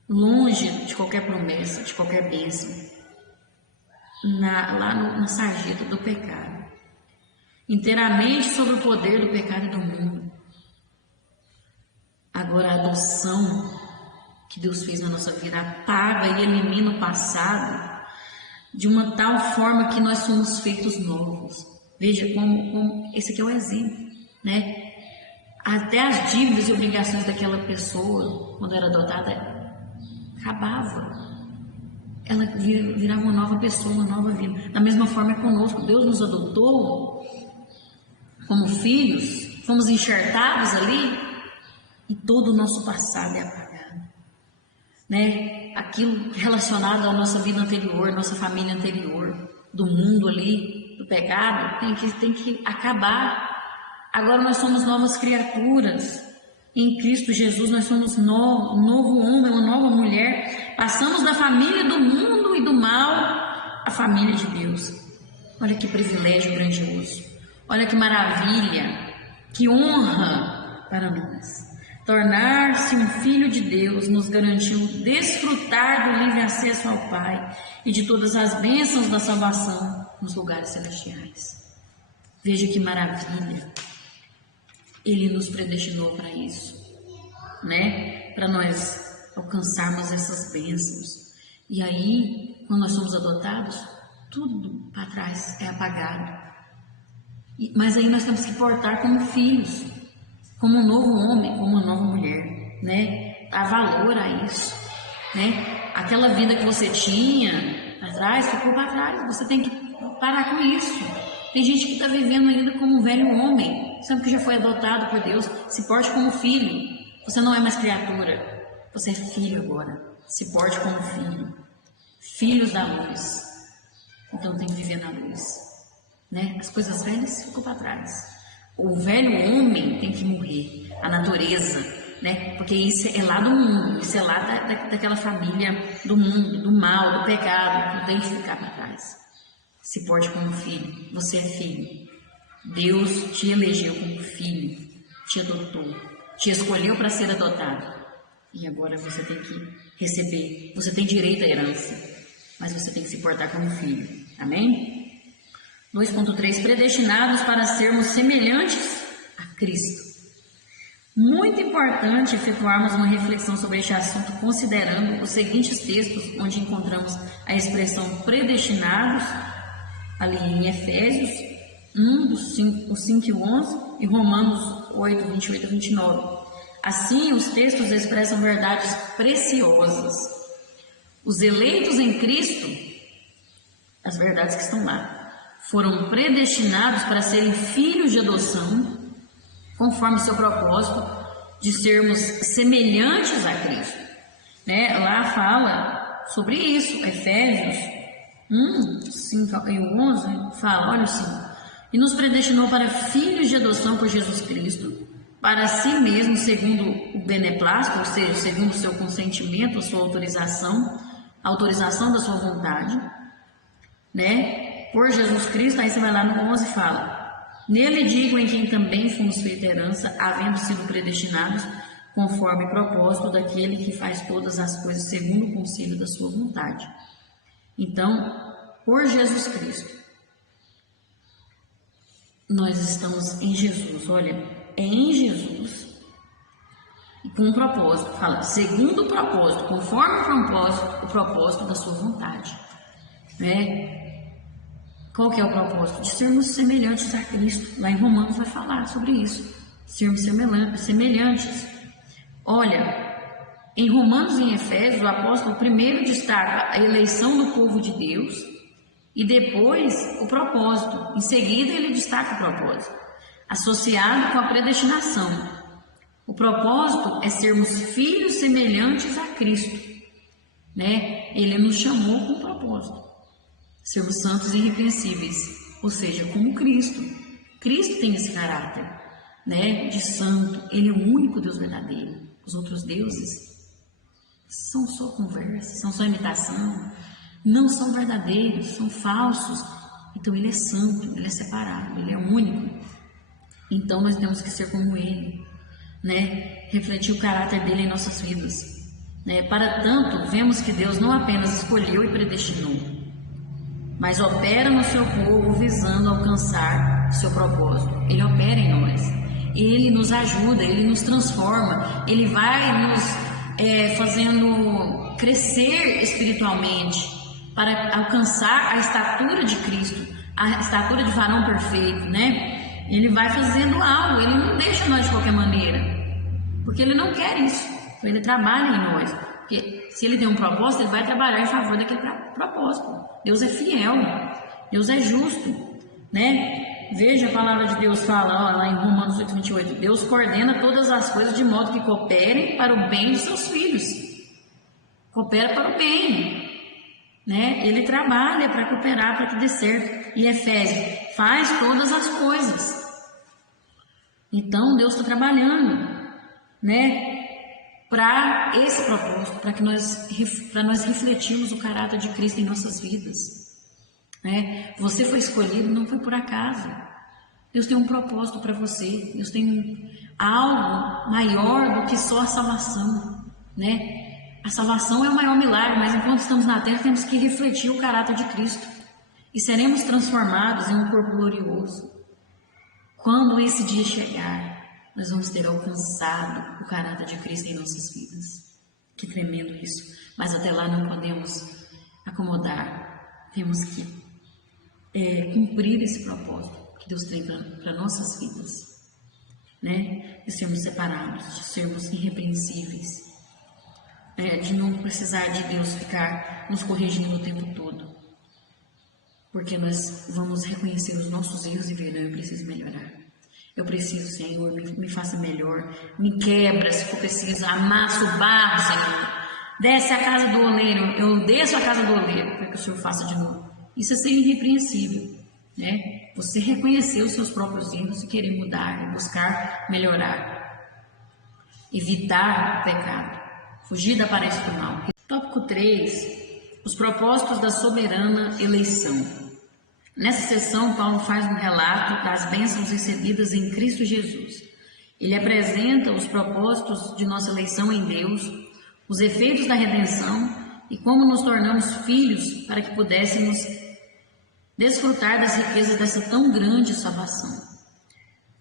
longe de qualquer promessa, de qualquer bênção, na sarjeta do pecado, inteiramente sob o poder do pecado e do mundo. Agora a adoção que Deus fez na nossa vida apaga e elimina o passado de uma tal forma que nós somos feitos novos. Veja como esse aqui é o exemplo, né? Até as dívidas e obrigações daquela pessoa, quando era adotada, acabava. Ela virava uma nova pessoa, uma nova vida. Da mesma forma é conosco. Deus nos adotou como filhos, fomos enxertados ali e todo o nosso passado é apagado, né? Aquilo relacionado à nossa vida anterior, nossa família anterior, do mundo ali, do pecado, tem que acabar. Agora nós somos novas criaturas. Em Cristo Jesus nós somos um novo homem, uma nova mulher. Passamos da família do mundo e do mal à família de Deus. Olha que privilégio grandioso. Olha que maravilha, que honra para nós. Tornar-se um filho de Deus nos garantiu desfrutar do livre acesso ao Pai e de todas as bênçãos da salvação nos lugares celestiais. Veja que maravilha. Ele nos predestinou para isso, né? Para nós alcançarmos essas bênçãos. E aí, quando nós somos adotados, tudo para trás é apagado. Mas aí nós temos que portar como filhos, como um novo homem, como uma nova mulher, né? Dar valor a isso, né? Aquela vida que você tinha para trás, ficou para trás. Você tem que parar com isso. Tem gente que está vivendo ainda como um velho homem, sendo que já foi adotado por Deus. Se porte como filho. Você não é mais criatura, você é filho agora. Se porte como filho. Filhos da luz. Então tem que viver na luz, né? As coisas velhas ficam para trás. O velho homem tem que morrer, a natureza, né? Porque isso é lá do mundo, isso é lá daquela família do mundo, do mal, do pecado, que tem que ficar para trás. Se porte como filho, você é filho. Deus te elegeu como filho, te adotou, te escolheu para ser adotado. E agora você tem que receber, você tem direito à herança, mas você tem que se portar como filho. Amém? 2.3, predestinados para sermos semelhantes a Cristo. Muito importante efetuarmos uma reflexão sobre este assunto, considerando os seguintes textos, onde encontramos a expressão predestinados, ali em Efésios 1, 5 e 11, e Romanos 8, 28 a 29. Assim, os textos expressam verdades preciosas. Os eleitos em Cristo, as verdades que estão lá, foram predestinados para serem filhos de adoção, conforme seu propósito de sermos semelhantes a Cristo, né? Lá fala sobre isso, Efésios 1, 5 e 11, fala, olha assim, e nos predestinou para filhos de adoção por Jesus Cristo, para si mesmo, segundo o beneplácito, ou seja, segundo o seu consentimento, a sua autorização, a autorização da sua vontade, né? Por Jesus Cristo, aí você vai lá no 11 e fala, nele digo em quem também fomos feita herança, havendo sido predestinados, conforme o propósito daquele que faz todas as coisas segundo o conselho da sua vontade. Então, por Jesus Cristo, nós estamos em Jesus, olha, é em Jesus, e com um propósito, fala, segundo o propósito, conforme o propósito da sua vontade, né? Qual que é o propósito? De sermos semelhantes a Cristo. Lá em Romanos vai falar sobre isso. Sermos semelhantes. Olha, em Romanos e em Efésios, o apóstolo primeiro destaca a eleição do povo de Deus e depois o propósito. Em seguida, ele destaca o propósito, associado com a predestinação. O propósito é sermos filhos semelhantes a Cristo, né? Ele nos chamou com propósito. Sermos santos e irrepreensíveis, ou seja, como Cristo. Cristo tem esse caráter, né, de santo. Ele é o único Deus verdadeiro. Os outros deuses são só conversa, são só imitação, não são verdadeiros, são falsos. Então ele é santo, ele é separado, ele é único. Então nós temos que ser como ele, né, refletir o caráter dele em nossas vidas, né? Para tanto, vemos que Deus não apenas escolheu e predestinou, mas opera no seu povo visando alcançar seu propósito. Ele opera em nós, ele nos ajuda, ele nos transforma, ele vai nos fazendo crescer espiritualmente para alcançar a estatura de Cristo, a estatura de varão perfeito, né? Ele vai fazendo algo, ele não deixa nós de qualquer maneira, porque ele não quer isso, então ele trabalha em nós. Porque se ele tem um propósito, ele vai trabalhar em favor daquele propósito. Deus é fiel, Deus é justo, né? Veja, a palavra de Deus fala, ó, lá em Romanos 8, 28, Deus coordena todas as coisas de modo que cooperem para o bem dos seus filhos. Coopera para o bem, né? Ele trabalha para cooperar, para que dê certo. E Efésios, faz todas as coisas. Então, Deus está trabalhando, né? Para esse propósito, para nós refletirmos o caráter de Cristo em nossas vidas, né? Você foi escolhido, não foi por acaso. Deus tem um propósito para você. Deus tem algo maior do que só a salvação, né? A salvação é o maior milagre, mas enquanto estamos na terra temos que refletir o caráter de Cristo e seremos transformados em um corpo glorioso. Quando esse dia chegar, nós vamos ter alcançado o caráter de Cristo em nossas vidas. Que tremendo isso. Mas até lá não podemos acomodar. Temos que cumprir esse propósito que Deus tem para nossas vidas, né? De sermos separados, de sermos irrepreensíveis, de não precisar de Deus ficar estar nos corrigindo o tempo todo. Porque nós vamos reconhecer os nossos erros e ver, não, eu preciso melhorar. Eu preciso, Senhor, me faça melhor. Me quebra, se for preciso, amassa o barro, Senhor. Desce a casa do oleiro, eu desço a casa do oleiro, para que o Senhor faça de novo. Isso é ser irrepreensível, né? Você reconhecer os seus próprios erros e querer mudar, buscar melhorar. Evitar o pecado, fugir da aparência do mal. Tópico 3, os propósitos da soberana eleição. Nessa sessão, Paulo faz um relato das bênçãos recebidas em Cristo Jesus. Ele apresenta os propósitos de nossa eleição em Deus, os efeitos da redenção e como nos tornamos filhos para que pudéssemos desfrutar das riquezas dessa tão grande salvação.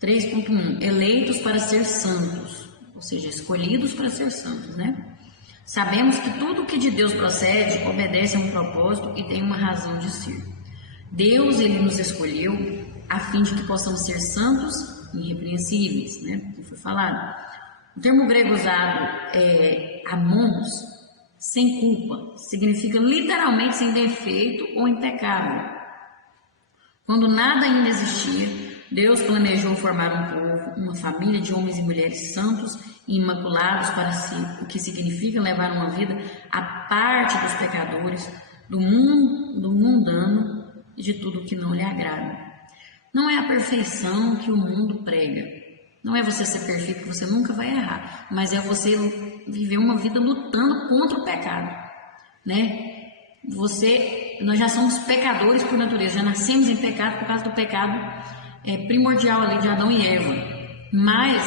3.1. Eleitos para ser santos, ou seja, escolhidos para ser santos, né? Sabemos que tudo o que de Deus procede obedece a um propósito e tem uma razão de ser. Deus, Ele nos escolheu a fim de que possamos ser santos e irrepreensíveis, né? Como foi falado. O termo grego usado é amons, sem culpa, significa literalmente sem defeito ou impecável. Quando nada ainda existia, Deus planejou formar um povo, uma família de homens e mulheres santos e imaculados para si, o que significa levar uma vida à parte dos pecadores, do mundano e de tudo que não lhe agrada. Não é a perfeição que o mundo prega. Não é você ser perfeito, que você nunca vai errar, mas é você viver uma vida lutando contra o pecado, né? Nós já somos pecadores por natureza, já nascemos em pecado por causa do pecado primordial ali de Adão e Eva, mas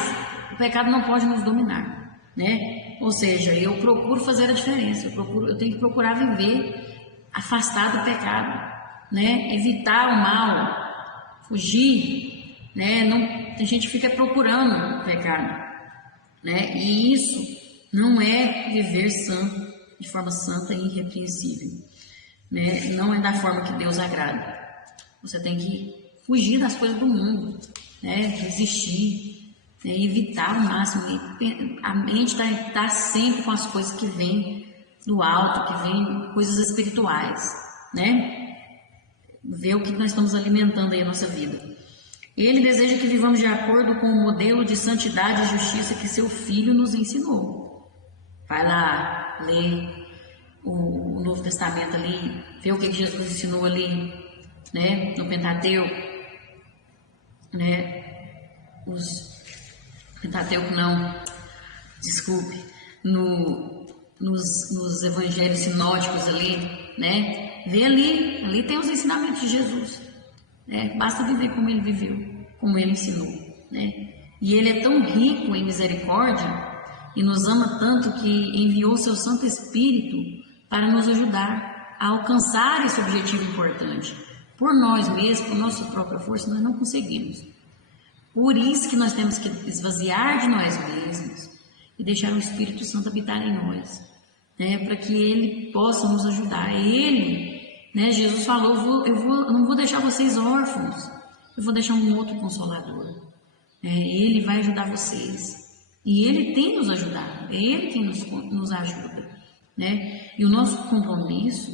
o pecado não pode nos dominar, né? Ou seja, eu procuro fazer a diferença, eu tenho que procurar viver afastado do pecado, né? Evitar o mal, fugir, né? A gente fica procurando o pecado, né? E isso não é viver santo, de forma santa e irrepreensível, né? Não é da forma que Deus agrada. Você tem que fugir das coisas do mundo, né? Resistir, né? Evitar ao máximo. A mente está sempre com as coisas que vêm do alto, que vêm coisas espirituais, né? Ver o que nós estamos alimentando aí a nossa vida. Ele deseja que vivamos de acordo com o modelo de santidade e justiça que seu Filho nos ensinou. Vai lá, lê o Novo Testamento ali, vê o que Jesus ensinou ali, né, no Pentateuco, né, Pentateuco não, desculpe, nos evangelhos sinóticos ali, né, vê ali tem os ensinamentos de Jesus, né, basta viver como ele viveu, como ele ensinou, né, e ele é tão rico em misericórdia e nos ama tanto que enviou seu Santo Espírito para nos ajudar a alcançar esse objetivo importante. Por nós mesmos, por nossa própria força, nós não conseguimos. Por isso que nós temos que esvaziar de nós mesmos e deixar o Espírito Santo habitar em nós, né, para que ele possa nos ajudar. Ele, né, Jesus falou, eu não vou deixar vocês órfãos, eu vou deixar um outro Consolador. Ele vai ajudar vocês. E ele tem nos ajudado, é ele quem nos ajuda, né? E o nosso compromisso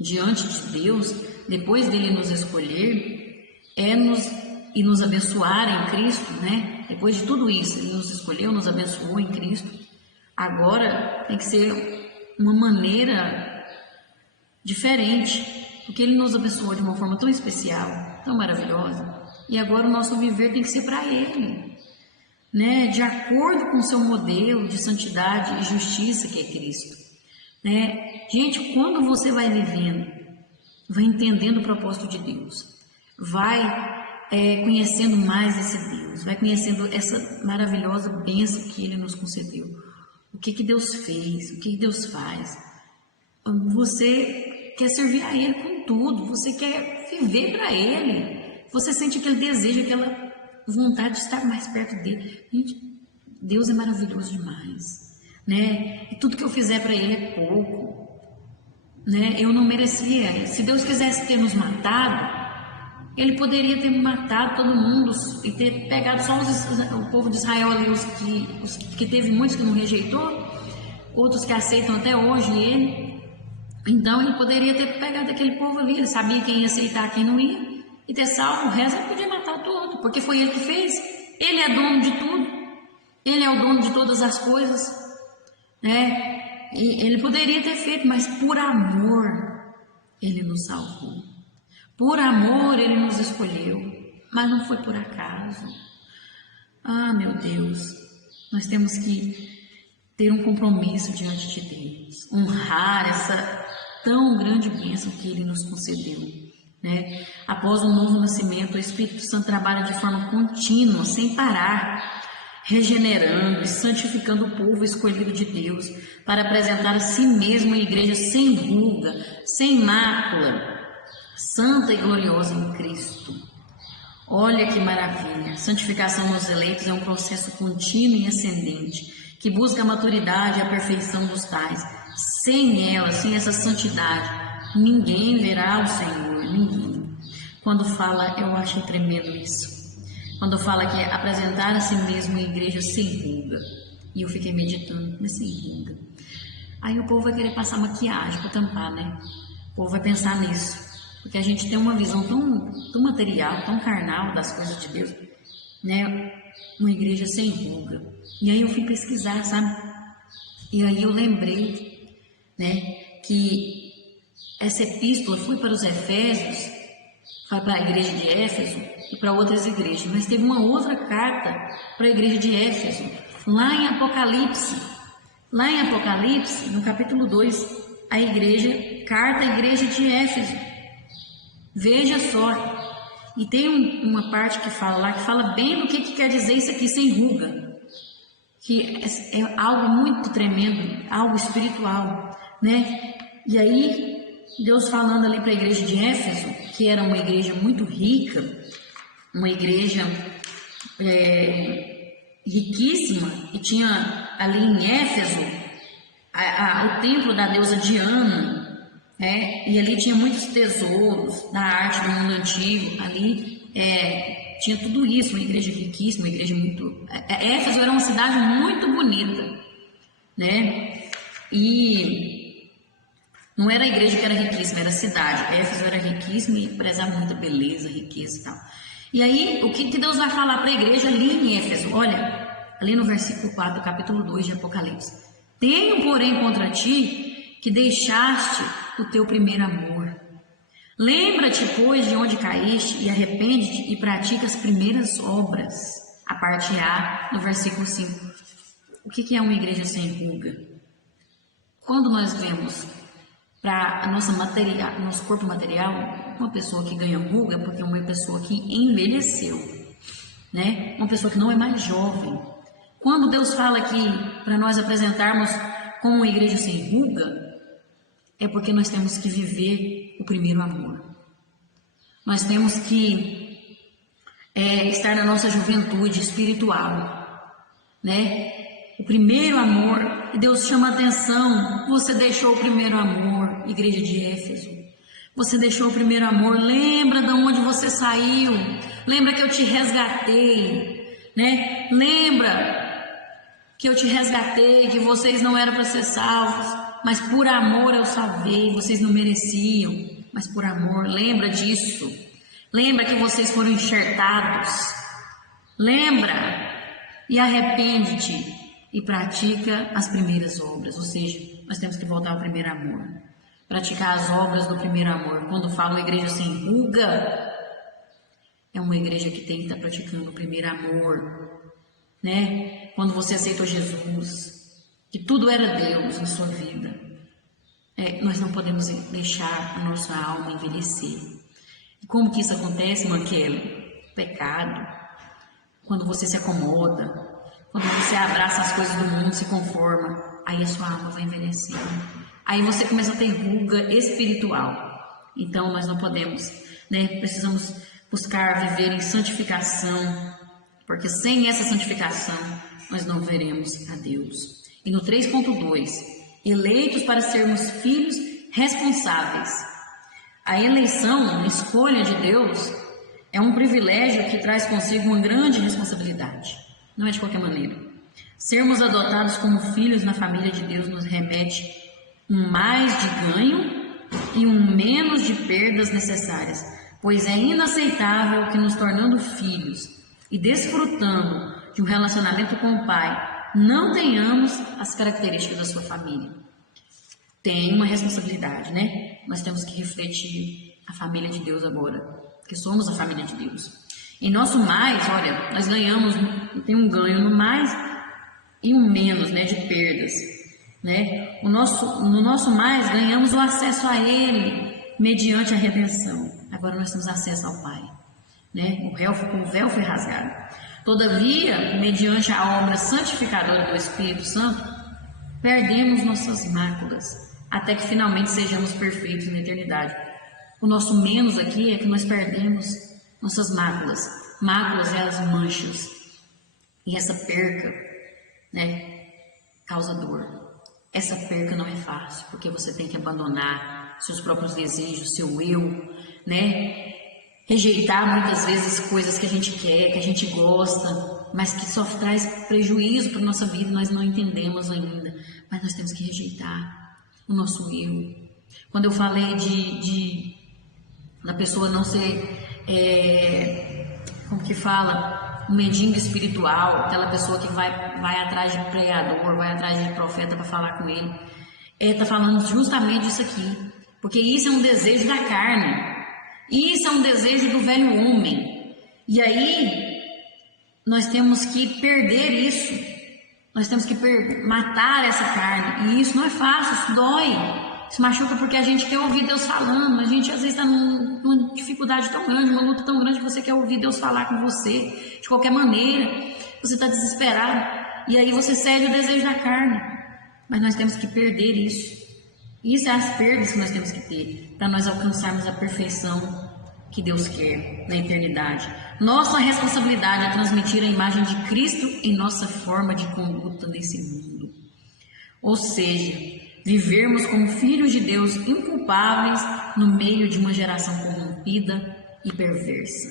diante de Deus, depois dele nos escolher, e nos abençoar em Cristo, né? Depois de tudo isso, ele nos escolheu, nos abençoou em Cristo. Agora tem que ser uma maneira diferente, porque ele nos abençoou de uma forma tão especial, tão maravilhosa. E agora o nosso viver tem que ser para ele, né? De acordo com o seu modelo de santidade e justiça que é Cristo, né? Gente, quando você vai vivendo, vai entendendo o propósito de Deus, vai conhecendo mais esse Deus, vai conhecendo essa maravilhosa bênção que Ele nos concedeu, o que Deus fez, o que Deus faz, você quer servir a Ele com tudo, você quer viver para Ele, você sente aquele desejo, aquela vontade de estar mais perto dele. Gente, Deus é maravilhoso demais, né? E tudo que eu fizer para Ele é pouco, né? Eu não merecia. Se Deus quisesse ter nos matado, Ele poderia ter matado todo mundo e ter pegado só o povo de Israel ali, os que teve muitos que não rejeitou, outros que aceitam até hoje Ele, Então ele poderia ter pegado aquele povo ali, ele sabia quem ia aceitar, quem não ia, e ter salvo o resto, ele podia matar todo, porque foi ele que fez. Ele é dono de tudo, ele é o dono de todas as coisas, né? E ele poderia ter feito, mas por amor ele nos salvou. Por amor ele nos escolheu, mas não foi por acaso. Ah, meu Deus, nós temos que ter um compromisso diante de Deus, honrar essa tão grande bênção que Ele nos concedeu, né? Após o novo nascimento, o Espírito Santo trabalha de forma contínua, sem parar, regenerando e santificando o povo escolhido de Deus, para apresentar a si mesmo uma igreja sem ruga, sem mácula, santa e gloriosa em Cristo. Olha que maravilha! A santificação nos eleitos é um processo contínuo e ascendente, que busca a maturidade e a perfeição dos tais. Sem ela, sem essa santidade, ninguém verá o Senhor, ninguém. Quando fala, eu acho tremendo isso. Quando fala que é apresentar a si mesmo uma igreja sem ruga. E eu fiquei meditando, mas sem ruga. Aí o povo vai querer passar maquiagem para tampar, né? O povo vai pensar nisso. Porque a gente tem uma visão tão material, tão carnal das coisas de Deus, né? Uma igreja sem ruga. E aí eu fui pesquisar, sabe? E aí eu lembrei, né, que essa epístola foi para os Efésios, foi para a igreja de Éfeso e para outras igrejas, mas teve uma outra carta para a igreja de Éfeso, lá em Apocalipse. Lá em Apocalipse, no capítulo 2, a igreja, carta à igreja de Éfeso. Veja só, e tem uma parte que fala lá, que fala bem do que quer dizer isso aqui, sem ruga, que é algo muito tremendo, algo espiritual, né? E aí, Deus falando ali para a igreja de Éfeso, que era uma igreja muito rica, uma igreja riquíssima, e tinha ali em Éfeso o templo da deusa Diana, e ali tinha muitos tesouros da arte do mundo antigo, ali tinha tudo isso, uma igreja riquíssima, uma igreja muito... Éfeso era uma cidade muito bonita, né? E não era a igreja que era riquíssima, era a cidade. Éfeso era riquíssima e prezava muita beleza, riqueza e tal. E aí, o que Deus vai falar para a igreja ali em Éfeso? Olha, ali no versículo 4 do capítulo 2 de Apocalipse. Tenho, porém, contra ti que deixaste o teu primeiro amor. Lembra-te, pois, de onde caíste e arrepende-te e pratica as primeiras obras. A parte A, no versículo 5. O que é uma igreja sem ruga? Quando nós vemos para nosso corpo material, uma pessoa que ganha ruga, porque é uma pessoa que envelheceu, né? Uma pessoa que não é mais jovem. Quando Deus fala aqui para nós apresentarmos como uma igreja sem ruga, é porque nós temos que viver o primeiro amor. Nós temos que estar na nossa juventude espiritual, né? O primeiro amor, e Deus chama a atenção, você deixou o primeiro amor, igreja de Éfeso. Você deixou o primeiro amor, lembra de onde você saiu, lembra que eu te resgatei, né? Lembra que eu te resgatei, que vocês não eram para ser salvos, mas por amor eu salvei, vocês não mereciam, mas por amor, lembra disso. Lembra que vocês foram enxertados. Lembra e arrepende-te e pratica as primeiras obras. Ou seja, nós temos que voltar ao primeiro amor. Praticar as obras do primeiro amor. Quando falo igreja sem ruga, é uma igreja que tem que estar praticando o primeiro amor, né? Quando você aceitou Jesus, que tudo era Deus na sua vida, nós não podemos deixar a nossa alma envelhecer. E como que isso acontece, Manquele? Pecado. Quando você se acomoda, quando você abraça as coisas do mundo, se conforma, aí a sua alma vai envelhecer. Aí você começa a ter ruga espiritual. Então nós não podemos, né? Precisamos buscar viver em santificação, porque sem essa santificação nós não veremos a Deus. E no 3.2, eleitos para sermos filhos responsáveis. A eleição, a escolha de Deus, é um privilégio que traz consigo uma grande responsabilidade. Não é de qualquer maneira. Sermos adotados como filhos na família de Deus nos remete um mais de ganho e um menos de perdas necessárias, pois é inaceitável que, nos tornando filhos e desfrutando de um relacionamento com o Pai, não tenhamos as características da sua família. Tem uma responsabilidade, né? Nós temos que refletir a família de Deus agora, porque somos a família de Deus. Em nosso mais, olha, nós ganhamos, tem um ganho no mais e um menos, né, de perdas, né? No nosso mais ganhamos o acesso a Ele mediante a redenção. Agora nós temos acesso ao Pai, né? O véu foi rasgado. Todavia, mediante a obra santificadora do Espírito Santo, perdemos nossas máculas, até que finalmente sejamos perfeitos na eternidade. O nosso menos aqui é que nós perdemos nossas máculas. Máculas é as manchas. E essa perca, né, causa dor. Essa perca não é fácil, porque você tem que abandonar seus próprios desejos, seu eu, né? Rejeitar muitas vezes coisas que a gente quer, que a gente gosta, mas que só traz prejuízo para a nossa vida e nós não entendemos ainda. Mas nós temos que rejeitar o nosso eu. Quando eu falei da pessoa não ser, como que fala, um mendigo espiritual, aquela pessoa que vai atrás de pregador, vai atrás de profeta para falar com ele, está falando justamente disso aqui, porque isso é um desejo da carne. Isso é um desejo do velho homem. E aí, nós temos que perder isso. Nós temos que matar essa carne. E isso não é fácil, isso dói. Isso machuca porque a gente quer ouvir Deus falando. A gente às vezes está numa dificuldade tão grande, uma luta tão grande que você quer ouvir Deus falar com você. De qualquer maneira, você está desesperado. E aí você cede o desejo da carne. Mas nós temos que perder isso. Isso é as perdas que nós temos que ter para nós alcançarmos a perfeição que Deus quer na eternidade. Nossa responsabilidade é transmitir a imagem de Cristo em nossa forma de conduta nesse mundo. Ou seja, vivermos como filhos de Deus inculpáveis no meio de uma geração corrompida e perversa.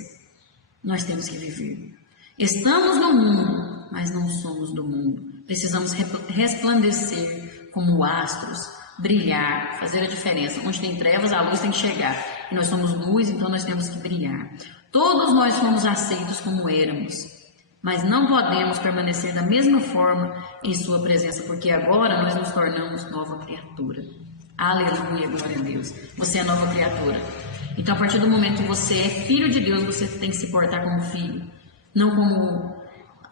Nós temos que viver. Estamos no mundo, mas não somos do mundo. Precisamos resplandecer como astros, brilhar, fazer a diferença. Onde tem trevas, a luz tem que chegar. E nós somos luz, então nós temos que brilhar. Todos nós fomos aceitos como éramos, mas não podemos permanecer da mesma forma em sua presença, porque agora nós nos tornamos nova criatura. Aleluia, glória a Deus. Você é nova criatura. Então, a partir do momento que você é filho de Deus, você tem que se portar como filho, não como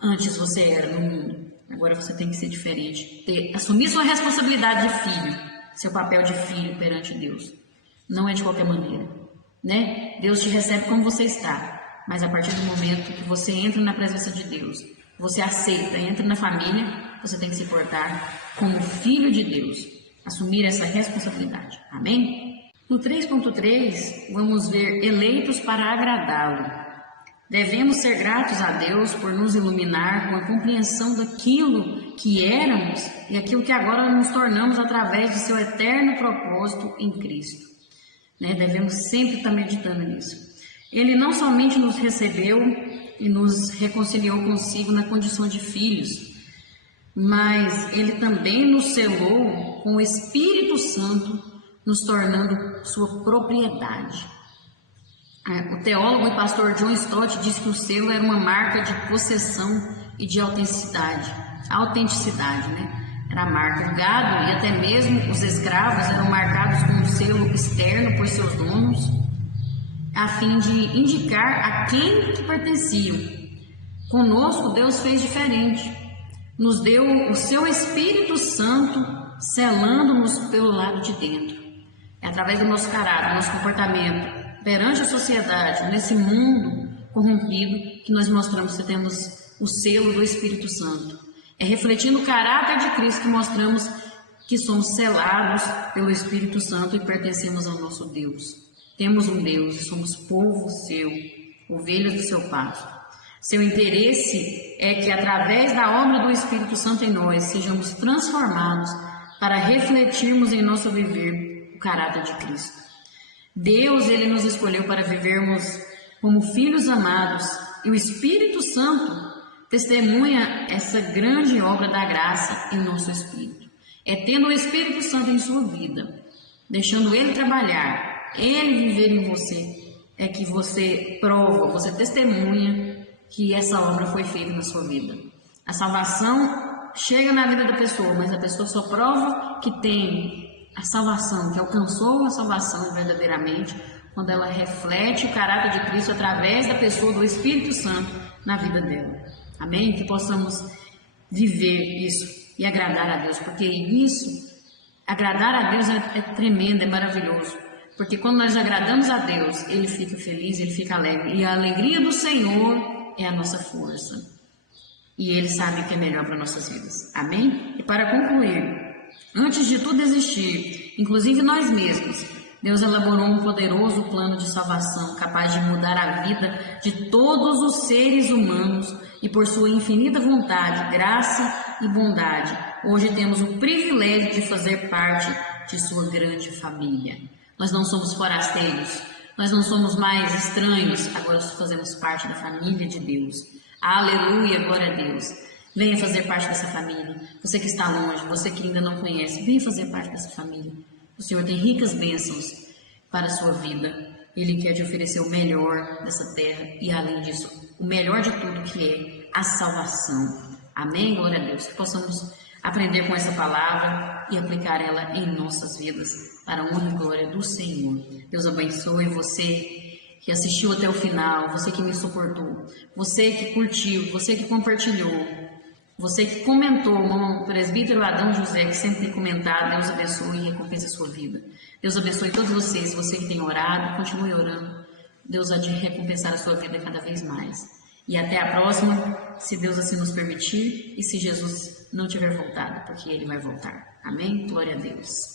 antes você era no mundo. Agora você tem que ser diferente, assumir sua responsabilidade de filho, seu papel de filho perante Deus. Não é de qualquer maneira, né? Deus te recebe como você está, mas a partir do momento que você entra na presença de Deus, você aceita, entra na família, você tem que se portar como filho de Deus, assumir essa responsabilidade. Amém? No 3.3, vamos ver eleitos para agradá-lo. Devemos ser gratos a Deus por nos iluminar com a compreensão daquilo que éramos e aquilo que agora nos tornamos através de seu eterno propósito em Cristo. Né? Devemos sempre estar meditando nisso. Ele não somente nos recebeu e nos reconciliou consigo na condição de filhos, mas Ele também nos selou com o Espírito Santo, nos tornando sua propriedade. O teólogo e pastor John Stott diz que o selo era uma marca de possessão e de autenticidade. Autenticidade, né? Era a marca. O gado e até mesmo os escravos eram marcados com um selo externo por seus donos, a fim de indicar a quem que pertenciam. Conosco, Deus fez diferente. Nos deu o seu Espírito Santo, selando-nos pelo lado de dentro. É através do nosso caráter, do nosso comportamento, perante a sociedade, nesse mundo corrompido, que nós mostramos que temos o selo do Espírito Santo. É refletindo o caráter de Cristo que mostramos que somos selados pelo Espírito Santo e pertencemos ao nosso Deus. Temos um Deus e somos povo seu, ovelhas do seu pasto. Seu interesse é que, através da obra do Espírito Santo em nós, sejamos transformados para refletirmos em nosso viver o caráter de Cristo. Deus, Ele nos escolheu para vivermos como filhos amados, e o Espírito Santo testemunha essa grande obra da graça em nosso espírito. É tendo o Espírito Santo em sua vida, deixando Ele trabalhar, Ele viver em você, é que você prova, você testemunha que essa obra foi feita na sua vida. A salvação chega na vida da pessoa, mas a pessoa só prova que tem a salvação, que alcançou a salvação verdadeiramente, quando ela reflete o caráter de Cristo através da pessoa do Espírito Santo na vida dela. Amém? Que possamos viver isso e agradar a Deus, porque isso, agradar a Deus é tremendo, é maravilhoso, porque quando nós agradamos a Deus, Ele fica feliz, Ele fica alegre, e a alegria do Senhor é a nossa força, e Ele sabe o que é melhor para nossas vidas. Amém? E para concluir, antes de tudo existir, inclusive nós mesmos, Deus elaborou um poderoso plano de salvação capaz de mudar a vida de todos os seres humanos e por sua infinita vontade, graça e bondade, hoje temos o privilégio de fazer parte de sua grande família. Nós não somos forasteiros, nós não somos mais estranhos, agora fazemos parte da família de Deus. Aleluia, glória a Deus. Venha fazer parte dessa família. Você que está longe, você que ainda não conhece, venha fazer parte dessa família. O Senhor tem ricas bênçãos para a sua vida. Ele quer te oferecer o melhor dessa terra e, além disso, o melhor de tudo, que é a salvação. Amém? Glória a Deus. Que possamos aprender com essa palavra e aplicar ela em nossas vidas para a honra e glória do Senhor. Deus abençoe você que assistiu até o final, você que me suportou, você que curtiu, você que compartilhou, você que comentou, o presbítero Adão José, que sempre tem comentado. Deus abençoe e recompense a sua vida. Deus abençoe todos vocês, você que tem orado, continue orando. Deus há de recompensar a sua vida cada vez mais. E até a próxima, se Deus assim nos permitir e se Jesus não tiver voltado, porque Ele vai voltar. Amém? Glória a Deus.